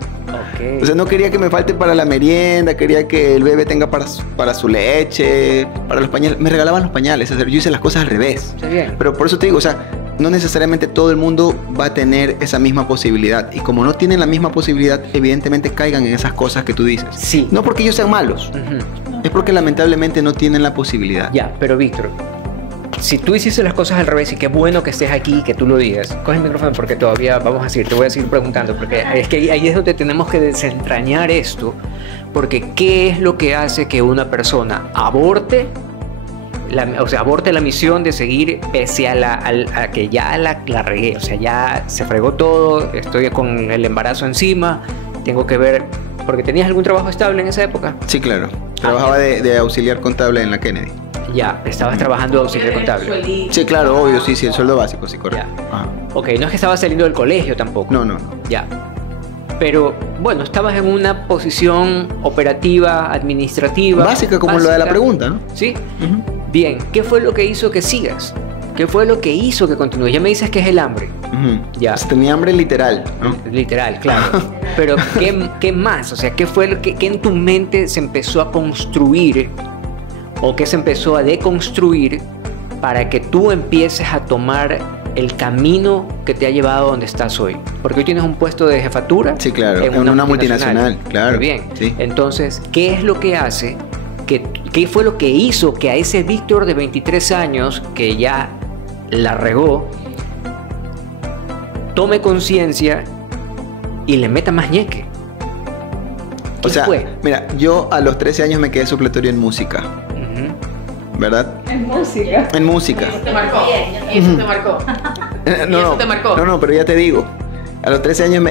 okay. O sea, no quería que me falte para la merienda, quería que el bebé tenga para su leche, para los pañales. Me regalaban los pañales, o sea, yo hice las cosas al revés. Está bien. Pero por eso te digo, o sea, no necesariamente todo el mundo va a tener esa misma posibilidad. Y como no tienen la misma posibilidad, evidentemente caigan en esas cosas que tú dices. Sí. No porque ellos sean malos, Ujú. es porque lamentablemente no tienen la posibilidad. Ya, pero Víctor, si tú hiciste las cosas al revés y qué bueno que estés aquí y que tú lo digas, coge el micrófono porque todavía vamos a seguir, te voy a seguir preguntando, porque es que ahí es donde tenemos que desentrañar esto, porque ¿qué es lo que hace que una persona aborte la misión de seguir pese a que ya la regué, o sea, ya se fregó todo, estoy con el embarazo encima, tengo que ver, porque tenías algún trabajo estable en esa época? Sí, claro. Trabajaba de auxiliar contable en la Kennedy. Ya, estabas trabajando de auxiliar contable. Sí, claro, obvio, sí, el sueldo básico, sí, correcto. Ya. Ajá. Ok, no es que estabas saliendo del colegio tampoco. No. Ya. Pero bueno, estabas en una posición operativa, administrativa. Básica, como lo de la pregunta, ¿no? Sí. Bien, ¿qué fue lo que hizo que sigas? ¿Qué fue lo que hizo que continúes? Ya me dices que es el hambre. Ya. Pues tenía hambre literal, ¿no? Literal, claro. Pero ¿qué más? O sea, ¿qué fue lo que en tu mente se empezó a construir o qué se empezó a deconstruir para que tú empieces a tomar el camino que te ha llevado a donde estás hoy? Porque hoy tienes un puesto de jefatura. Sí, claro, en una multinacional, claro. Muy bien. Sí. Entonces, ¿qué es lo que hace? ¿Qué fue lo que hizo que a ese Víctor de 23 años, que ya la regó, tome conciencia y le meta más ñeque? O sea, mira, yo a los 13 años me quedé supletorio en música. ¿Verdad? En música. En música. Eso te marcó. Y eso te marcó. No, te marcó. No, pero ya te digo. A los 13 años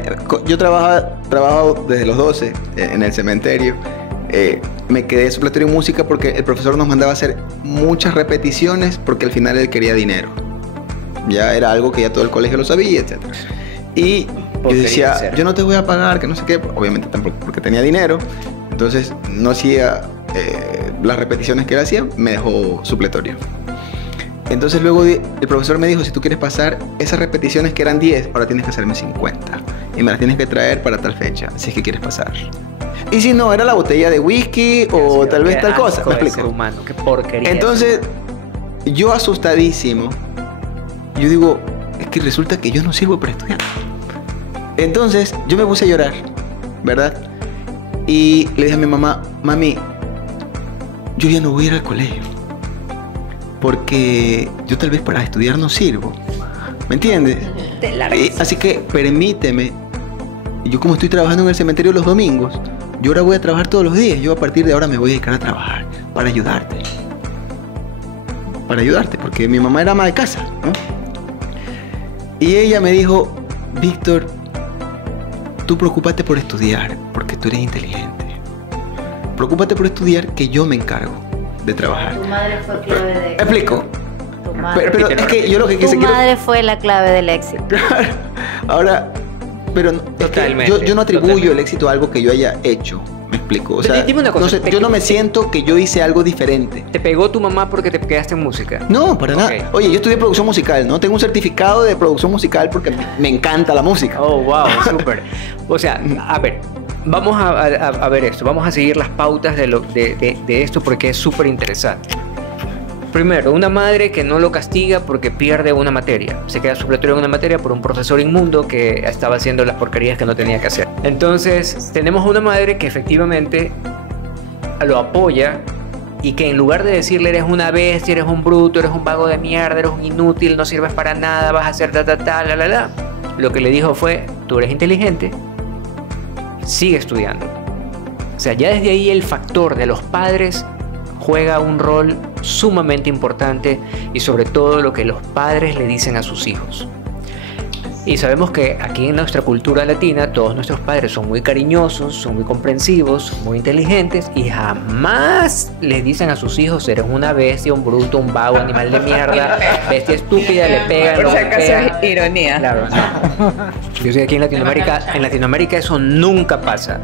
yo trabajaba desde los 12 en el cementerio. Me quedé supletorio en música porque el profesor nos mandaba a hacer muchas repeticiones porque al final él quería dinero. Ya era algo que ya todo el colegio lo sabía, etc. Y yo decía, yo no te voy a pagar, que no sé qué. Obviamente tampoco porque tenía dinero. Entonces no hacía las repeticiones que él hacía, me dejó supletorio. Entonces luego el profesor me dijo, si tú quieres pasar esas repeticiones que eran 10, ahora tienes que hacerme 50. Y me las tienes que traer para tal fecha, si es que quieres pasar. Y si no, era la botella de whisky o tal vez tal cosa. ¿Me explico? Ser humano, qué porquería. Entonces, yo asustadísimo, yo digo, es que resulta que yo no sirvo para estudiar. Entonces, yo me puse a llorar, ¿verdad? Y le dije a mi mamá, mami, yo ya no voy a ir al colegio. Porque yo tal vez para estudiar no sirvo. ¿Me entiendes? Así que permíteme. Yo como estoy trabajando en el cementerio los domingos, yo ahora voy a trabajar todos los días. Yo a partir de ahora me voy a dedicar a trabajar para ayudarte. Para ayudarte, porque mi mamá era ama de casa, ¿no? Y ella me dijo, Víctor, tú preocúpate por estudiar, porque tú eres inteligente. Preocúpate por estudiar, que yo me encargo de trabajar. Tu madre fue clave de éxito. Explico. Tu madre, Pero es que yo lo que tu quiero... madre fue la clave del éxito. Ahora, pero es que yo no atribuyo el éxito a algo que yo haya hecho. Me explico. O sea, dime una cosa, no sé, yo no me siento que yo hice algo diferente. ¿Te pegó tu mamá porque te quedaste en música? No, para nada. Oye, yo estudié producción musical, ¿no? Tengo un certificado de producción musical porque me encanta la música. Oh, wow, súper. O sea, a ver, vamos a ver esto. Vamos a seguir las pautas de esto porque es súper interesante. Primero, una madre que no lo castiga porque pierde una materia. Se queda supletorio en una materia por un profesor inmundo que estaba haciendo las porquerías que no tenía que hacer. Entonces, tenemos una madre que efectivamente lo apoya y que en lugar de decirle eres una bestia, eres un bruto, eres un vago de mierda, eres un inútil, no sirves para nada, vas a hacer la, lo que le dijo fue, tú eres inteligente, sigue estudiando. O sea, ya desde ahí el factor de los padres juega un rol sumamente importante y sobre todo lo que los padres le dicen a sus hijos. Y sabemos que aquí en nuestra cultura latina todos nuestros padres son muy cariñosos, son muy comprensivos, muy inteligentes y jamás les dicen a sus hijos eres una bestia, un bruto, un vago, animal de mierda, bestia estúpida, le pegan, Por no si le acaso pegan. es ironía. Claro, no. Yo estoy aquí en Latinoamérica eso nunca pasa.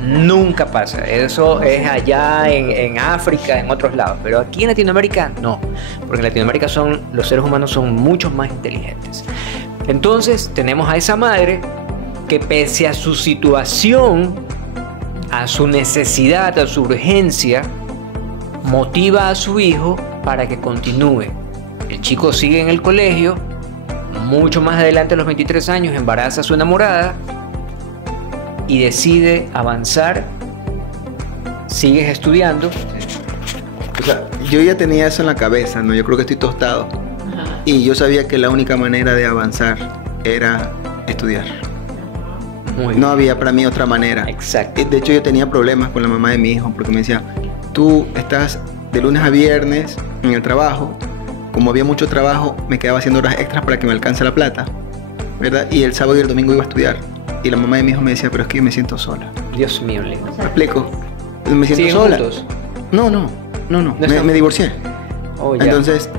Nunca pasa, eso es allá en África, en otros lados, pero aquí en Latinoamérica no, porque en Latinoamérica los seres humanos son mucho más inteligentes. Entonces tenemos a esa madre que pese a su situación, a su necesidad, a su urgencia, motiva a su hijo para que continúe. El chico sigue en el colegio, mucho más adelante a los 23 años embaraza a su enamorada y decide avanzar, sigues estudiando. O sea, yo ya tenía eso en la cabeza, ¿no? Yo creo que estoy tostado. Y yo sabía que la única manera de avanzar era estudiar. Muy bien. No había para mí otra manera. Exacto. De hecho, yo tenía problemas con la mamá de mi hijo porque me decía, tú estás de lunes a viernes en el trabajo. Como había mucho trabajo, me quedaba haciendo horas extras para que me alcance la plata, ¿verdad? Y el sábado y el domingo iba a estudiar. Y la mamá de mi hijo me decía, pero es que yo me siento sola. Dios mío, lindo. ¿Me explico? Me siento ¿Siguen sola. juntos? No. están- Me divorcié. Oh, ya. Entonces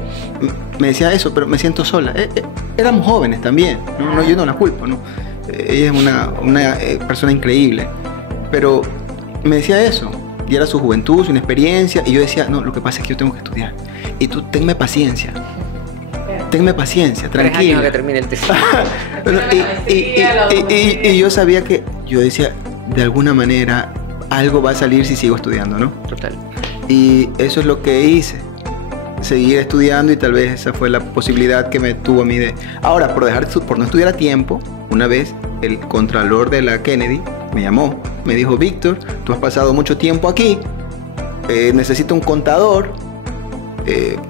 me decía eso, pero me siento sola. Éramos jóvenes también, ¿no? Yo no la culpo, ¿no? ella es una persona increíble, pero me decía eso, y era su juventud, su inexperiencia, y yo decía, no, lo que pasa es que yo tengo que estudiar, y tú tenme paciencia, tranquilo. 3 años que termine el tesis. Bueno, y yo sabía que, yo decía, de alguna manera, algo va a salir si sigo estudiando, ¿no? Total. Y eso es lo que hice, seguir estudiando, y tal vez esa fue la posibilidad que me tuvo a mí de... Ahora, por no estudiar a tiempo, una vez el contralor de la Kennedy me llamó, me dijo, Víctor, tú has pasado mucho tiempo aquí, necesito un contador,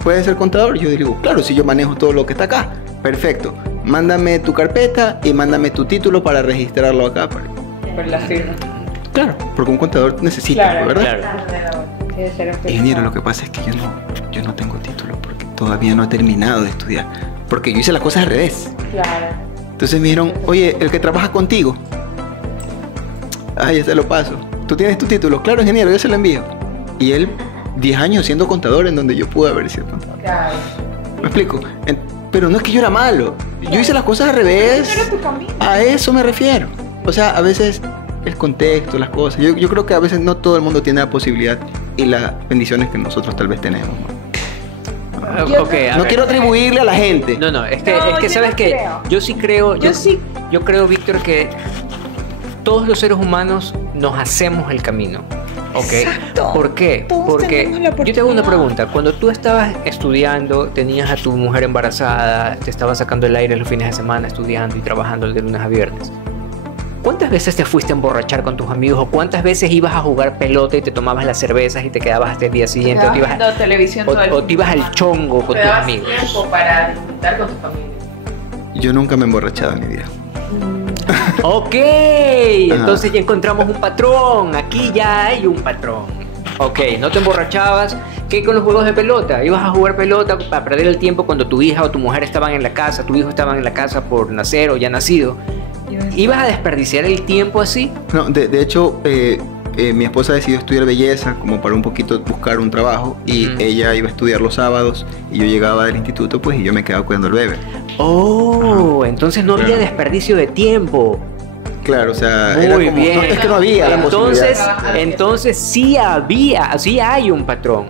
¿puedes ser contador? Yo digo, claro, si yo manejo todo lo que está acá, perfecto, mándame tu carpeta y mándame tu título para registrarlo acá. Por la firma. Claro, porque un contador necesita, Claro, ¿verdad? Claro. Debe ser un Ingeniero, lo que pasa es que yo no tengo título porque todavía no he terminado de estudiar, porque yo hice las cosas al revés. Claro. Entonces me dijeron, oye, el que trabaja contigo, ya se lo paso. ¿Tú tienes tu título? Claro, ingeniero, yo se lo envío. Y él, 10 años siendo contador en donde yo pude haber sido contador. Claro. ¿Me explico? Pero no es que yo era malo. Yo hice las cosas al revés. Era tu camino. A eso me refiero. O sea, a veces el contexto, las cosas. Yo creo que a veces no todo el mundo tiene la posibilidad y las bendiciones que nosotros tal vez tenemos, ¿no? Okay, a No ver. quiero atribuirle a la gente. No, es que, No, yo sabes no que creo. yo sí creo, Yo sí. yo creo, Víctor, que todos los seres humanos nos hacemos el camino. ¿Ok? Exacto. ¿Por qué? Todos Porque tenemos la yo te hago una oportunidad. pregunta. Cuando tú estabas estudiando, tenías a tu mujer embarazada, te estabas sacando el aire los fines de semana estudiando y trabajando de lunes a viernes. ¿Cuántas veces te fuiste a emborrachar con tus amigos? ¿O cuántas veces ibas a jugar pelota y te tomabas las cervezas y te quedabas hasta el día siguiente? ¿O te ibas, viendo televisión todo el o te ibas al chongo con Te tus dabas amigos? tiempo para disfrutar con tu familia. Yo nunca me he emborrachado en mi vida. Ok, entonces ya encontramos un patrón. Aquí ya hay un patrón. Ok, no te emborrachabas. ¿Qué con los juegos de pelota? ¿Ibas a jugar pelota para perder el tiempo cuando tu hija o tu mujer estaban en la casa, tu hijo estaban en la casa por nacer o ya nacido? ¿Ibas a desperdiciar el tiempo así? No, de hecho, mi esposa decidió estudiar belleza como para un poquito buscar un trabajo, y ella iba a estudiar los sábados y yo llegaba del instituto, pues, y yo me quedaba cuidando al bebé. Oh, entonces no había Claro. desperdicio de tiempo. Claro, o sea, Muy era como, bien. no, es que no había la Entonces sí hay un patrón.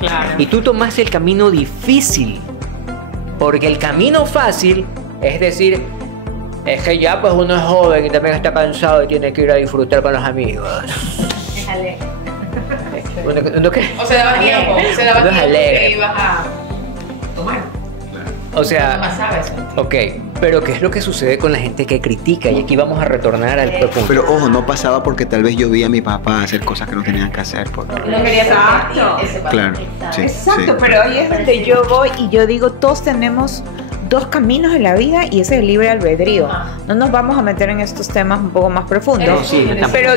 Claro. Y tú tomaste el camino difícil. Porque el camino fácil es decir, es que ya pues uno es joven y también está cansado y tiene que ir a disfrutar con los amigos. ¿Uno qué? O se daba tiempo, se daba Uno es tiempo alegre. que ibas a tomar. O sea, Pasaba eso. ok, pero ¿qué es lo que sucede con la gente que critica? Y aquí vamos a retornar al punto. Pero ojo, no pasaba porque tal vez yo vi a mi papá hacer cosas que no tenían que hacer. No querías Exacto. repetir ese patrón. Claro, sí, Exacto, sí. pero ahí es donde yo voy y yo digo, todos tenemos dos caminos en la vida y ese es el libre albedrío. No nos vamos a meter en estos temas un poco más profundos. No, sí, metamos, pero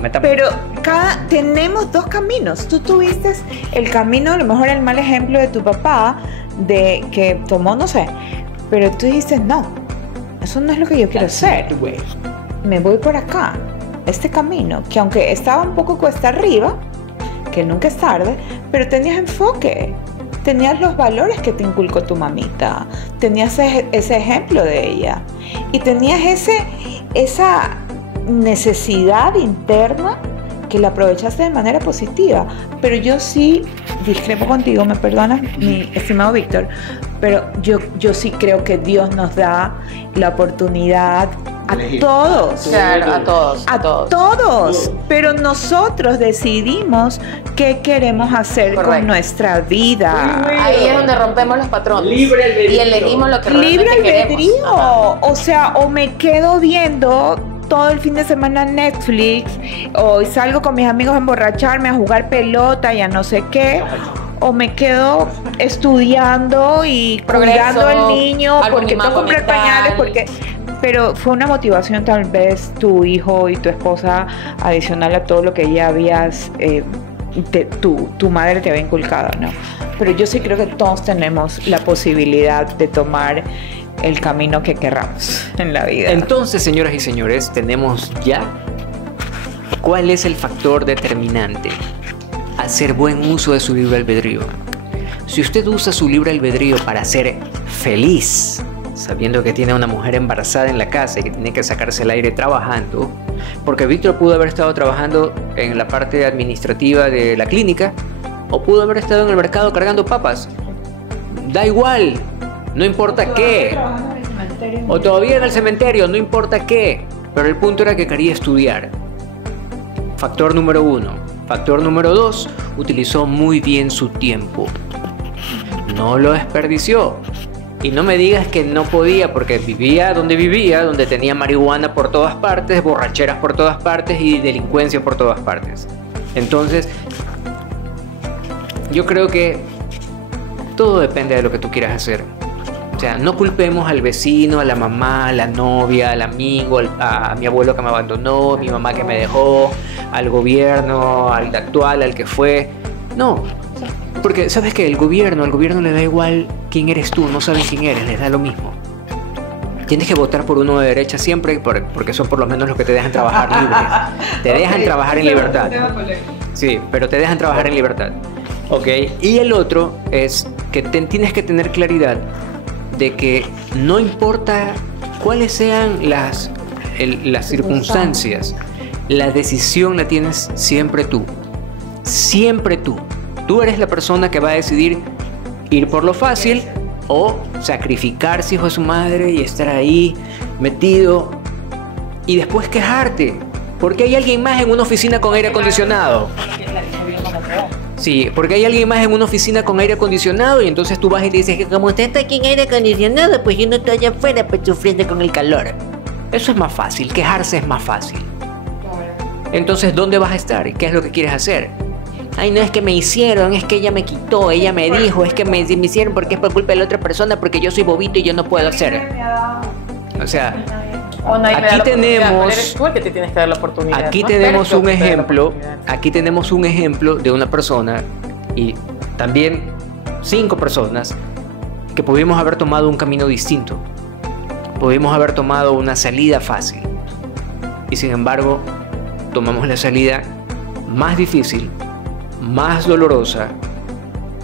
metámonos. tenemos dos caminos. Tú tuviste el camino, a lo mejor el mal ejemplo de tu papá, de que tomó, no sé, pero tú dices, no, eso no es lo que yo quiero hacer. Me voy por acá, este camino, que aunque estaba un poco cuesta arriba, que nunca es tarde, pero tenías enfoque. Tenías los valores que te inculcó tu mamita, tenías ese ejemplo de ella y tenías esa necesidad interna que la aprovechaste de manera positiva. Pero yo sí discrepo contigo, me perdonas, mi estimado Víctor, pero yo sí creo que Dios nos da la oportunidad a Elegir. todos. Claro, a todos. Pero nosotros decidimos qué queremos hacer con Correcto. nuestra vida. Ahí es donde rompemos los patrones. Libre albedrío. Y elegimos lo que Libre realmente queremos. albedrío. Ajá. O sea, o me quedo viendo todo el fin de semana Netflix, o salgo con mis amigos a emborracharme, a jugar pelota y a no sé qué, o me quedo estudiando y Progreso, cuidando al niño algún porque tengo que imago comprar mental. pañales, porque... Pero fue una motivación tal vez tu hijo y tu esposa adicional a todo lo que ya habías, tu madre te había inculcado, ¿no? Pero yo sí creo que todos tenemos la posibilidad de tomar el camino que querramos en la vida. Entonces, señoras y señores, tenemos ya cuál es el factor determinante. Hacer buen uso de su libre albedrío. Si usted usa su libre albedrío para ser feliz, sabiendo que tiene a una mujer embarazada en la casa y que tiene que sacarse el aire trabajando, porque Víctor pudo haber estado trabajando en la parte administrativa de la clínica o pudo haber estado en el mercado cargando papas. Da igual, no importa qué. O todavía en el cementerio, no importa qué. Pero el punto era que quería estudiar. Factor número 1. Factor número 2, utilizó muy bien su tiempo. No lo desperdició. Y no me digas que no podía, porque vivía, donde tenía marihuana por todas partes, borracheras por todas partes y delincuencia por todas partes. Entonces, yo creo que todo depende de lo que tú quieras hacer. O sea, no culpemos al vecino, a la mamá, a la novia, al amigo, a mi abuelo que me abandonó, mi mamá que me dejó, al gobierno, al actual, al que fue. No, porque sabes que al gobierno le da igual quién eres tú, no saben quién eres, les da lo mismo. Tienes que votar por uno de derecha siempre, porque son por lo menos los que te dejan trabajar libres. Te dejan trabajar en libertad. Sí, pero te dejan trabajar en libertad. Ok, y el otro es que tienes que tener claridad de que no importa cuáles sean las circunstancias, la decisión la tienes siempre tú. Siempre tú. Tú eres la persona que va a decidir ir por lo fácil o sacrificarse, hijo de su madre, y estar ahí metido y después quejarte porque hay alguien más en una oficina con aire acondicionado. Sí, porque hay alguien más en una oficina con aire acondicionado y entonces tú vas y te dices que como usted está aquí en aire acondicionado, pues yo no estoy allá afuera pues sufriendo con el calor. Eso es más fácil, quejarse es más fácil. Entonces, ¿dónde vas a estar? ¿Qué es lo que quieres hacer? Ay, no es que me hicieron, es que ella me quitó, ella me dijo, es que me hicieron porque es por culpa de la otra persona, porque yo soy bobito y yo no puedo hacer. O sea, aquí tenemos, eres tú el que te tienes que dar la oportunidad. Aquí tenemos un ejemplo, de una persona y también 5 personas que pudimos haber tomado un camino distinto, pudimos haber tomado una salida fácil y sin embargo tomamos la salida más difícil, más dolorosa,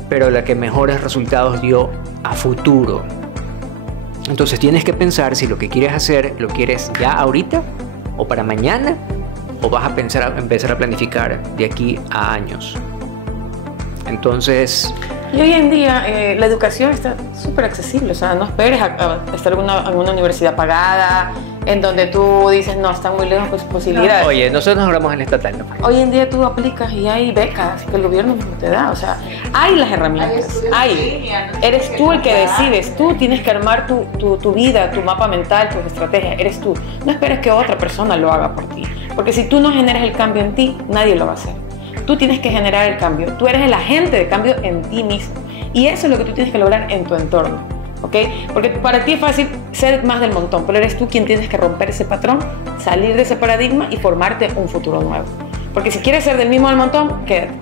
pero la que mejores resultados dio a futuro. Entonces tienes que pensar si lo que quieres hacer lo quieres ya ahorita o para mañana o vas a empezar a planificar de aquí a años. Entonces... Y hoy en día la educación está súper accesible, o sea, no esperes a estar en una universidad pagada, en donde tú dices, no, están muy lejos pues, posibilidades. Oye, nosotros hablamos en estatal, ¿no? Hoy en día tú aplicas y hay becas que el gobierno mismo te da, o sea, hay las herramientas, eres tú el que decides, tú tienes que armar tu vida, tu mapa mental, tus estrategias, eres tú. No esperes que otra persona lo haga por ti, porque si tú no generas el cambio en ti, nadie lo va a hacer. Tú tienes que generar el cambio, tú eres el agente de cambio en ti mismo y eso es lo que tú tienes que lograr en tu entorno, ¿ok? Porque para ti es fácil ser más del montón, pero eres tú quien tienes que romper ese patrón, salir de ese paradigma y formarte un futuro nuevo. Porque si quieres ser del mismo del montón, quédate,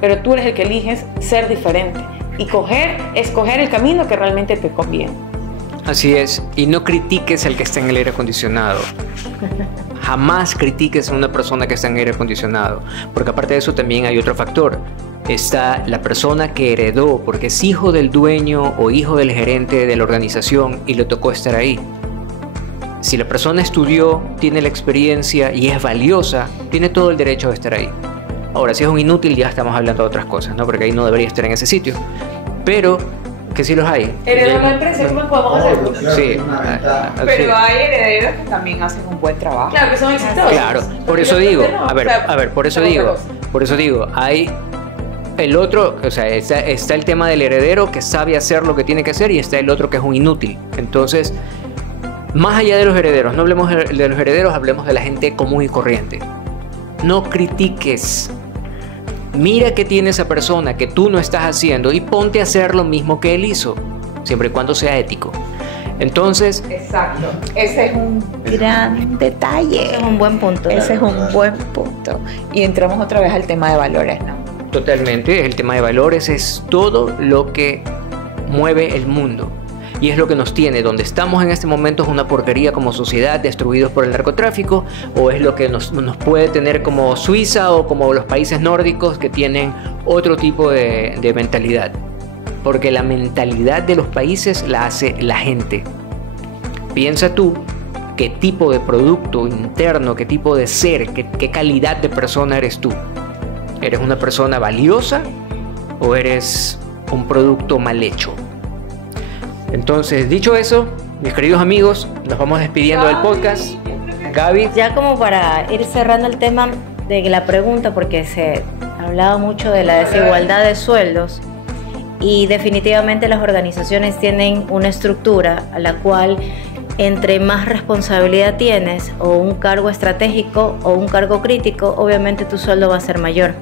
pero tú eres el que eliges ser diferente y escoger el camino que realmente te conviene. Así es, y no critiques al que está en el aire acondicionado. Jamás critiques a una persona que está en aire acondicionado, porque aparte de eso también hay otro factor. Está la persona que heredó, porque es hijo del dueño o hijo del gerente de la organización y le tocó estar ahí. Si la persona estudió, tiene la experiencia y es valiosa, tiene todo el derecho de estar ahí. Ahora, si es un inútil, ya estamos hablando de otras cosas, ¿no? Porque ahí no debería estar en ese sitio. Pero que sí los hay. Heredó la empresa, ¿cómo podemos hacerlo? Sí. Pero hay herederos que también hacen un buen trabajo. Claro, que son exitosos. Claro, por eso digo, por eso digo, hay el otro, o sea, está el tema del heredero que sabe hacer lo que tiene que hacer y está el otro que es un inútil. Entonces, más allá de los herederos, no hablemos de los herederos, hablemos de la gente común y corriente. No critiques. Mira qué tiene esa persona que tú no estás haciendo y ponte a hacer lo mismo que él hizo, siempre y cuando sea ético. Entonces... Exacto. Ese es un gran detalle. Ese es un buen punto. Ese es un buen punto. Y entramos otra vez al tema de valores, ¿no? Totalmente. El tema de valores es todo lo que mueve el mundo. Y es lo que nos tiene. Donde estamos en este momento es una porquería como sociedad, destruidos por el narcotráfico, o es lo que nos puede tener como Suiza o como los países nórdicos que tienen otro tipo de mentalidad. Porque la mentalidad de los países la hace la gente. piensa tú qué tipo de producto interno, qué tipo de ser, qué calidad de persona eres tú. ¿Eres una persona valiosa o eres un producto mal hecho? Entonces, dicho eso, mis queridos amigos, nos vamos despidiendo del podcast. Gaby. Ya como para ir cerrando el tema de la pregunta, porque se ha hablado mucho de la desigualdad de sueldos y definitivamente las organizaciones tienen una estructura a la cual entre más responsabilidad tienes o un cargo estratégico o un cargo crítico, obviamente tu sueldo va a ser mayor.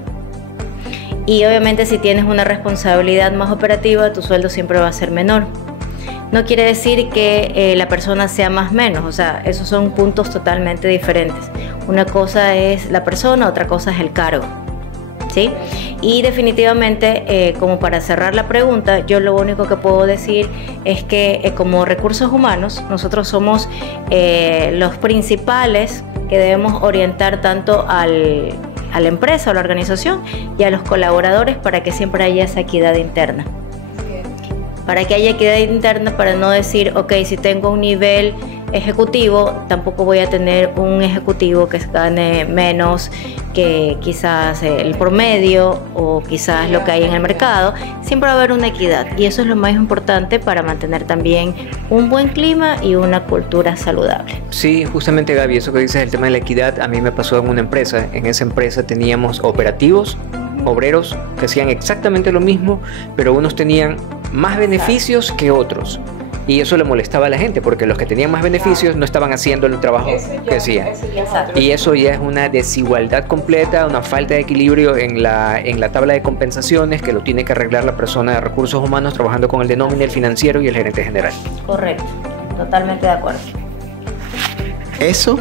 Y obviamente si tienes una responsabilidad más operativa, tu sueldo siempre va a ser menor. No quiere decir que la persona sea más o menos, o sea, esos son puntos totalmente diferentes. Una cosa es la persona, otra cosa es el cargo, ¿sí? Y definitivamente, como para cerrar la pregunta, yo lo único que puedo decir es que como recursos humanos, nosotros somos los principales que debemos orientar tanto a la empresa o la organización y a los colaboradores para que siempre haya esa equidad interna. Para que haya equidad interna, para no decir, ok, si tengo un nivel ejecutivo, tampoco voy a tener un ejecutivo que gane menos que quizás el promedio o quizás lo que hay en el mercado. Siempre va a haber una equidad y eso es lo más importante para mantener también un buen clima y una cultura saludable. Sí, justamente Gaby, eso que dices del tema de la equidad, a mí me pasó en una empresa. En esa empresa teníamos operativos, obreros que hacían exactamente lo mismo, pero unos tenían más beneficios que otros. Y eso le molestaba a la gente porque los que tenían más beneficios no estaban haciendo el trabajo que hacían. Y eso ya es una desigualdad completa, una falta de equilibrio en la tabla de compensaciones que lo tiene que arreglar la persona de recursos humanos trabajando con el de nómina, el financiero y el gerente general. Correcto, totalmente de acuerdo. Eso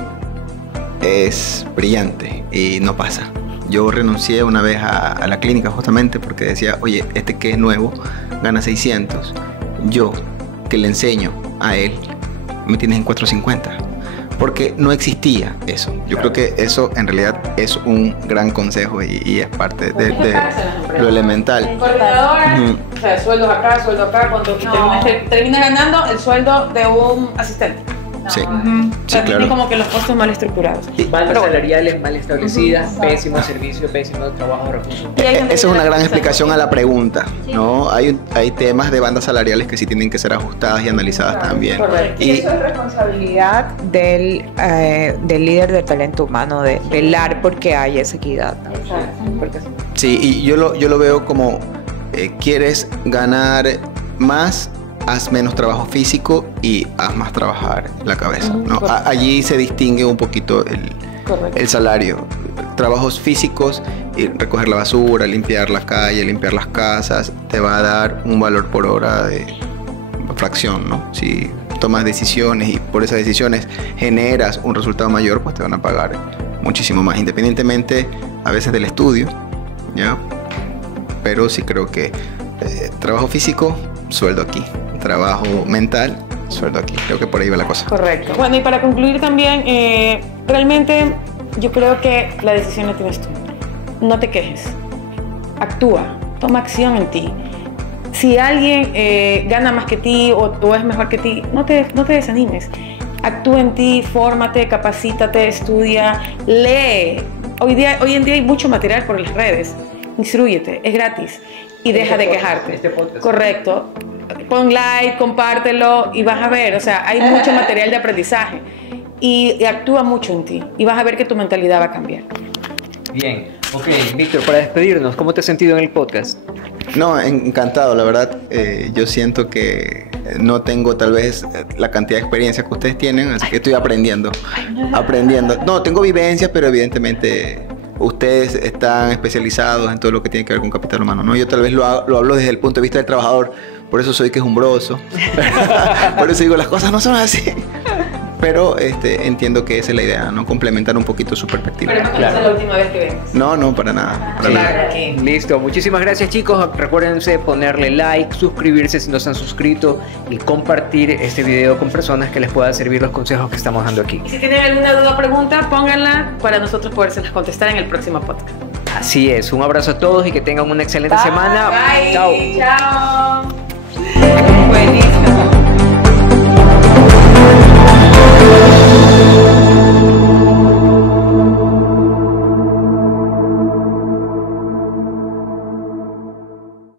es brillante y no pasa. Yo renuncié una vez a la clínica justamente porque decía, oye, este que es nuevo gana 600. Yo, que le enseño a él, me tienes en 450. Porque no existía eso. Yo creo que eso en realidad es un gran consejo y es parte de lo elemental. Coordinadores, o sea, sueldos acá, cuando termina ganando el sueldo de un asistente. Sí, O sí, sea, tiene claro. como que los costos mal estructurados. Bandas salariales mal establecidas, pésimo servicio, pésimo trabajo de recursos. Esa es una gran explicación a la pregunta, ¿no? Hay temas de bandas salariales que sí tienen que ser ajustadas y analizadas también. Correcto. Y eso es responsabilidad del líder del talento humano, de velar porque haya esa equidad. Porque Sí, y yo lo veo como quieres ganar más, haz menos trabajo físico y haz más trabajar la cabeza, ¿no? Allí se distingue un poquito el salario. Trabajos físicos, recoger la basura, limpiar la calle, limpiar las casas, te va a dar un valor por hora de fracción, ¿no? Si tomas decisiones y por esas decisiones generas un resultado mayor, pues te van a pagar muchísimo más, independientemente a veces del estudio, ¿ya? Pero sí creo que trabajo físico, sueldo aquí. Trabajo mental, sueldo aquí. Creo que por ahí va la cosa. Correcto. Bueno, y para concluir también, realmente yo creo que la decisión la tienes tú. No te quejes. Actúa. Toma acción en ti. Si alguien gana más que ti o es mejor que ti, no te desanimes. Actúa en ti, fórmate, capacítate, estudia, lee. Hoy en día hay mucho material por las redes. Instrúyete, es gratis. Y deja de quejarte. Este podcast. Correcto. Pon like, compártelo y vas a ver, o sea, hay mucho material de aprendizaje y actúa mucho en ti y vas a ver que tu mentalidad va a cambiar. Bien, ok, Víctor, para despedirnos, ¿cómo te has sentido en el podcast? No, encantado, la verdad. Yo siento que no tengo tal vez la cantidad de experiencia que ustedes tienen, así que estoy aprendiendo. No, tengo vivencia, pero evidentemente ustedes están especializados en todo lo que tiene que ver con capital humano, ¿no? Yo tal vez lo hablo desde el punto de vista del trabajador, por eso soy quejumbroso, por eso digo, las cosas no son así. Pero entiendo que esa es la idea, ¿no? Complementar un poquito su perspectiva. Pero no es la última vez que vengas. No, para nada. Para nada. Listo, muchísimas gracias chicos. Recuérdense ponerle like, suscribirse si no se han suscrito y compartir este video con personas que les pueda servir los consejos que estamos dando aquí. Y si tienen alguna duda o pregunta, pónganla para nosotros podérselas contestar en el próximo podcast. Así es, un abrazo a todos y que tengan una excelente semana. Bye. Chao. Chao. Buenísimo.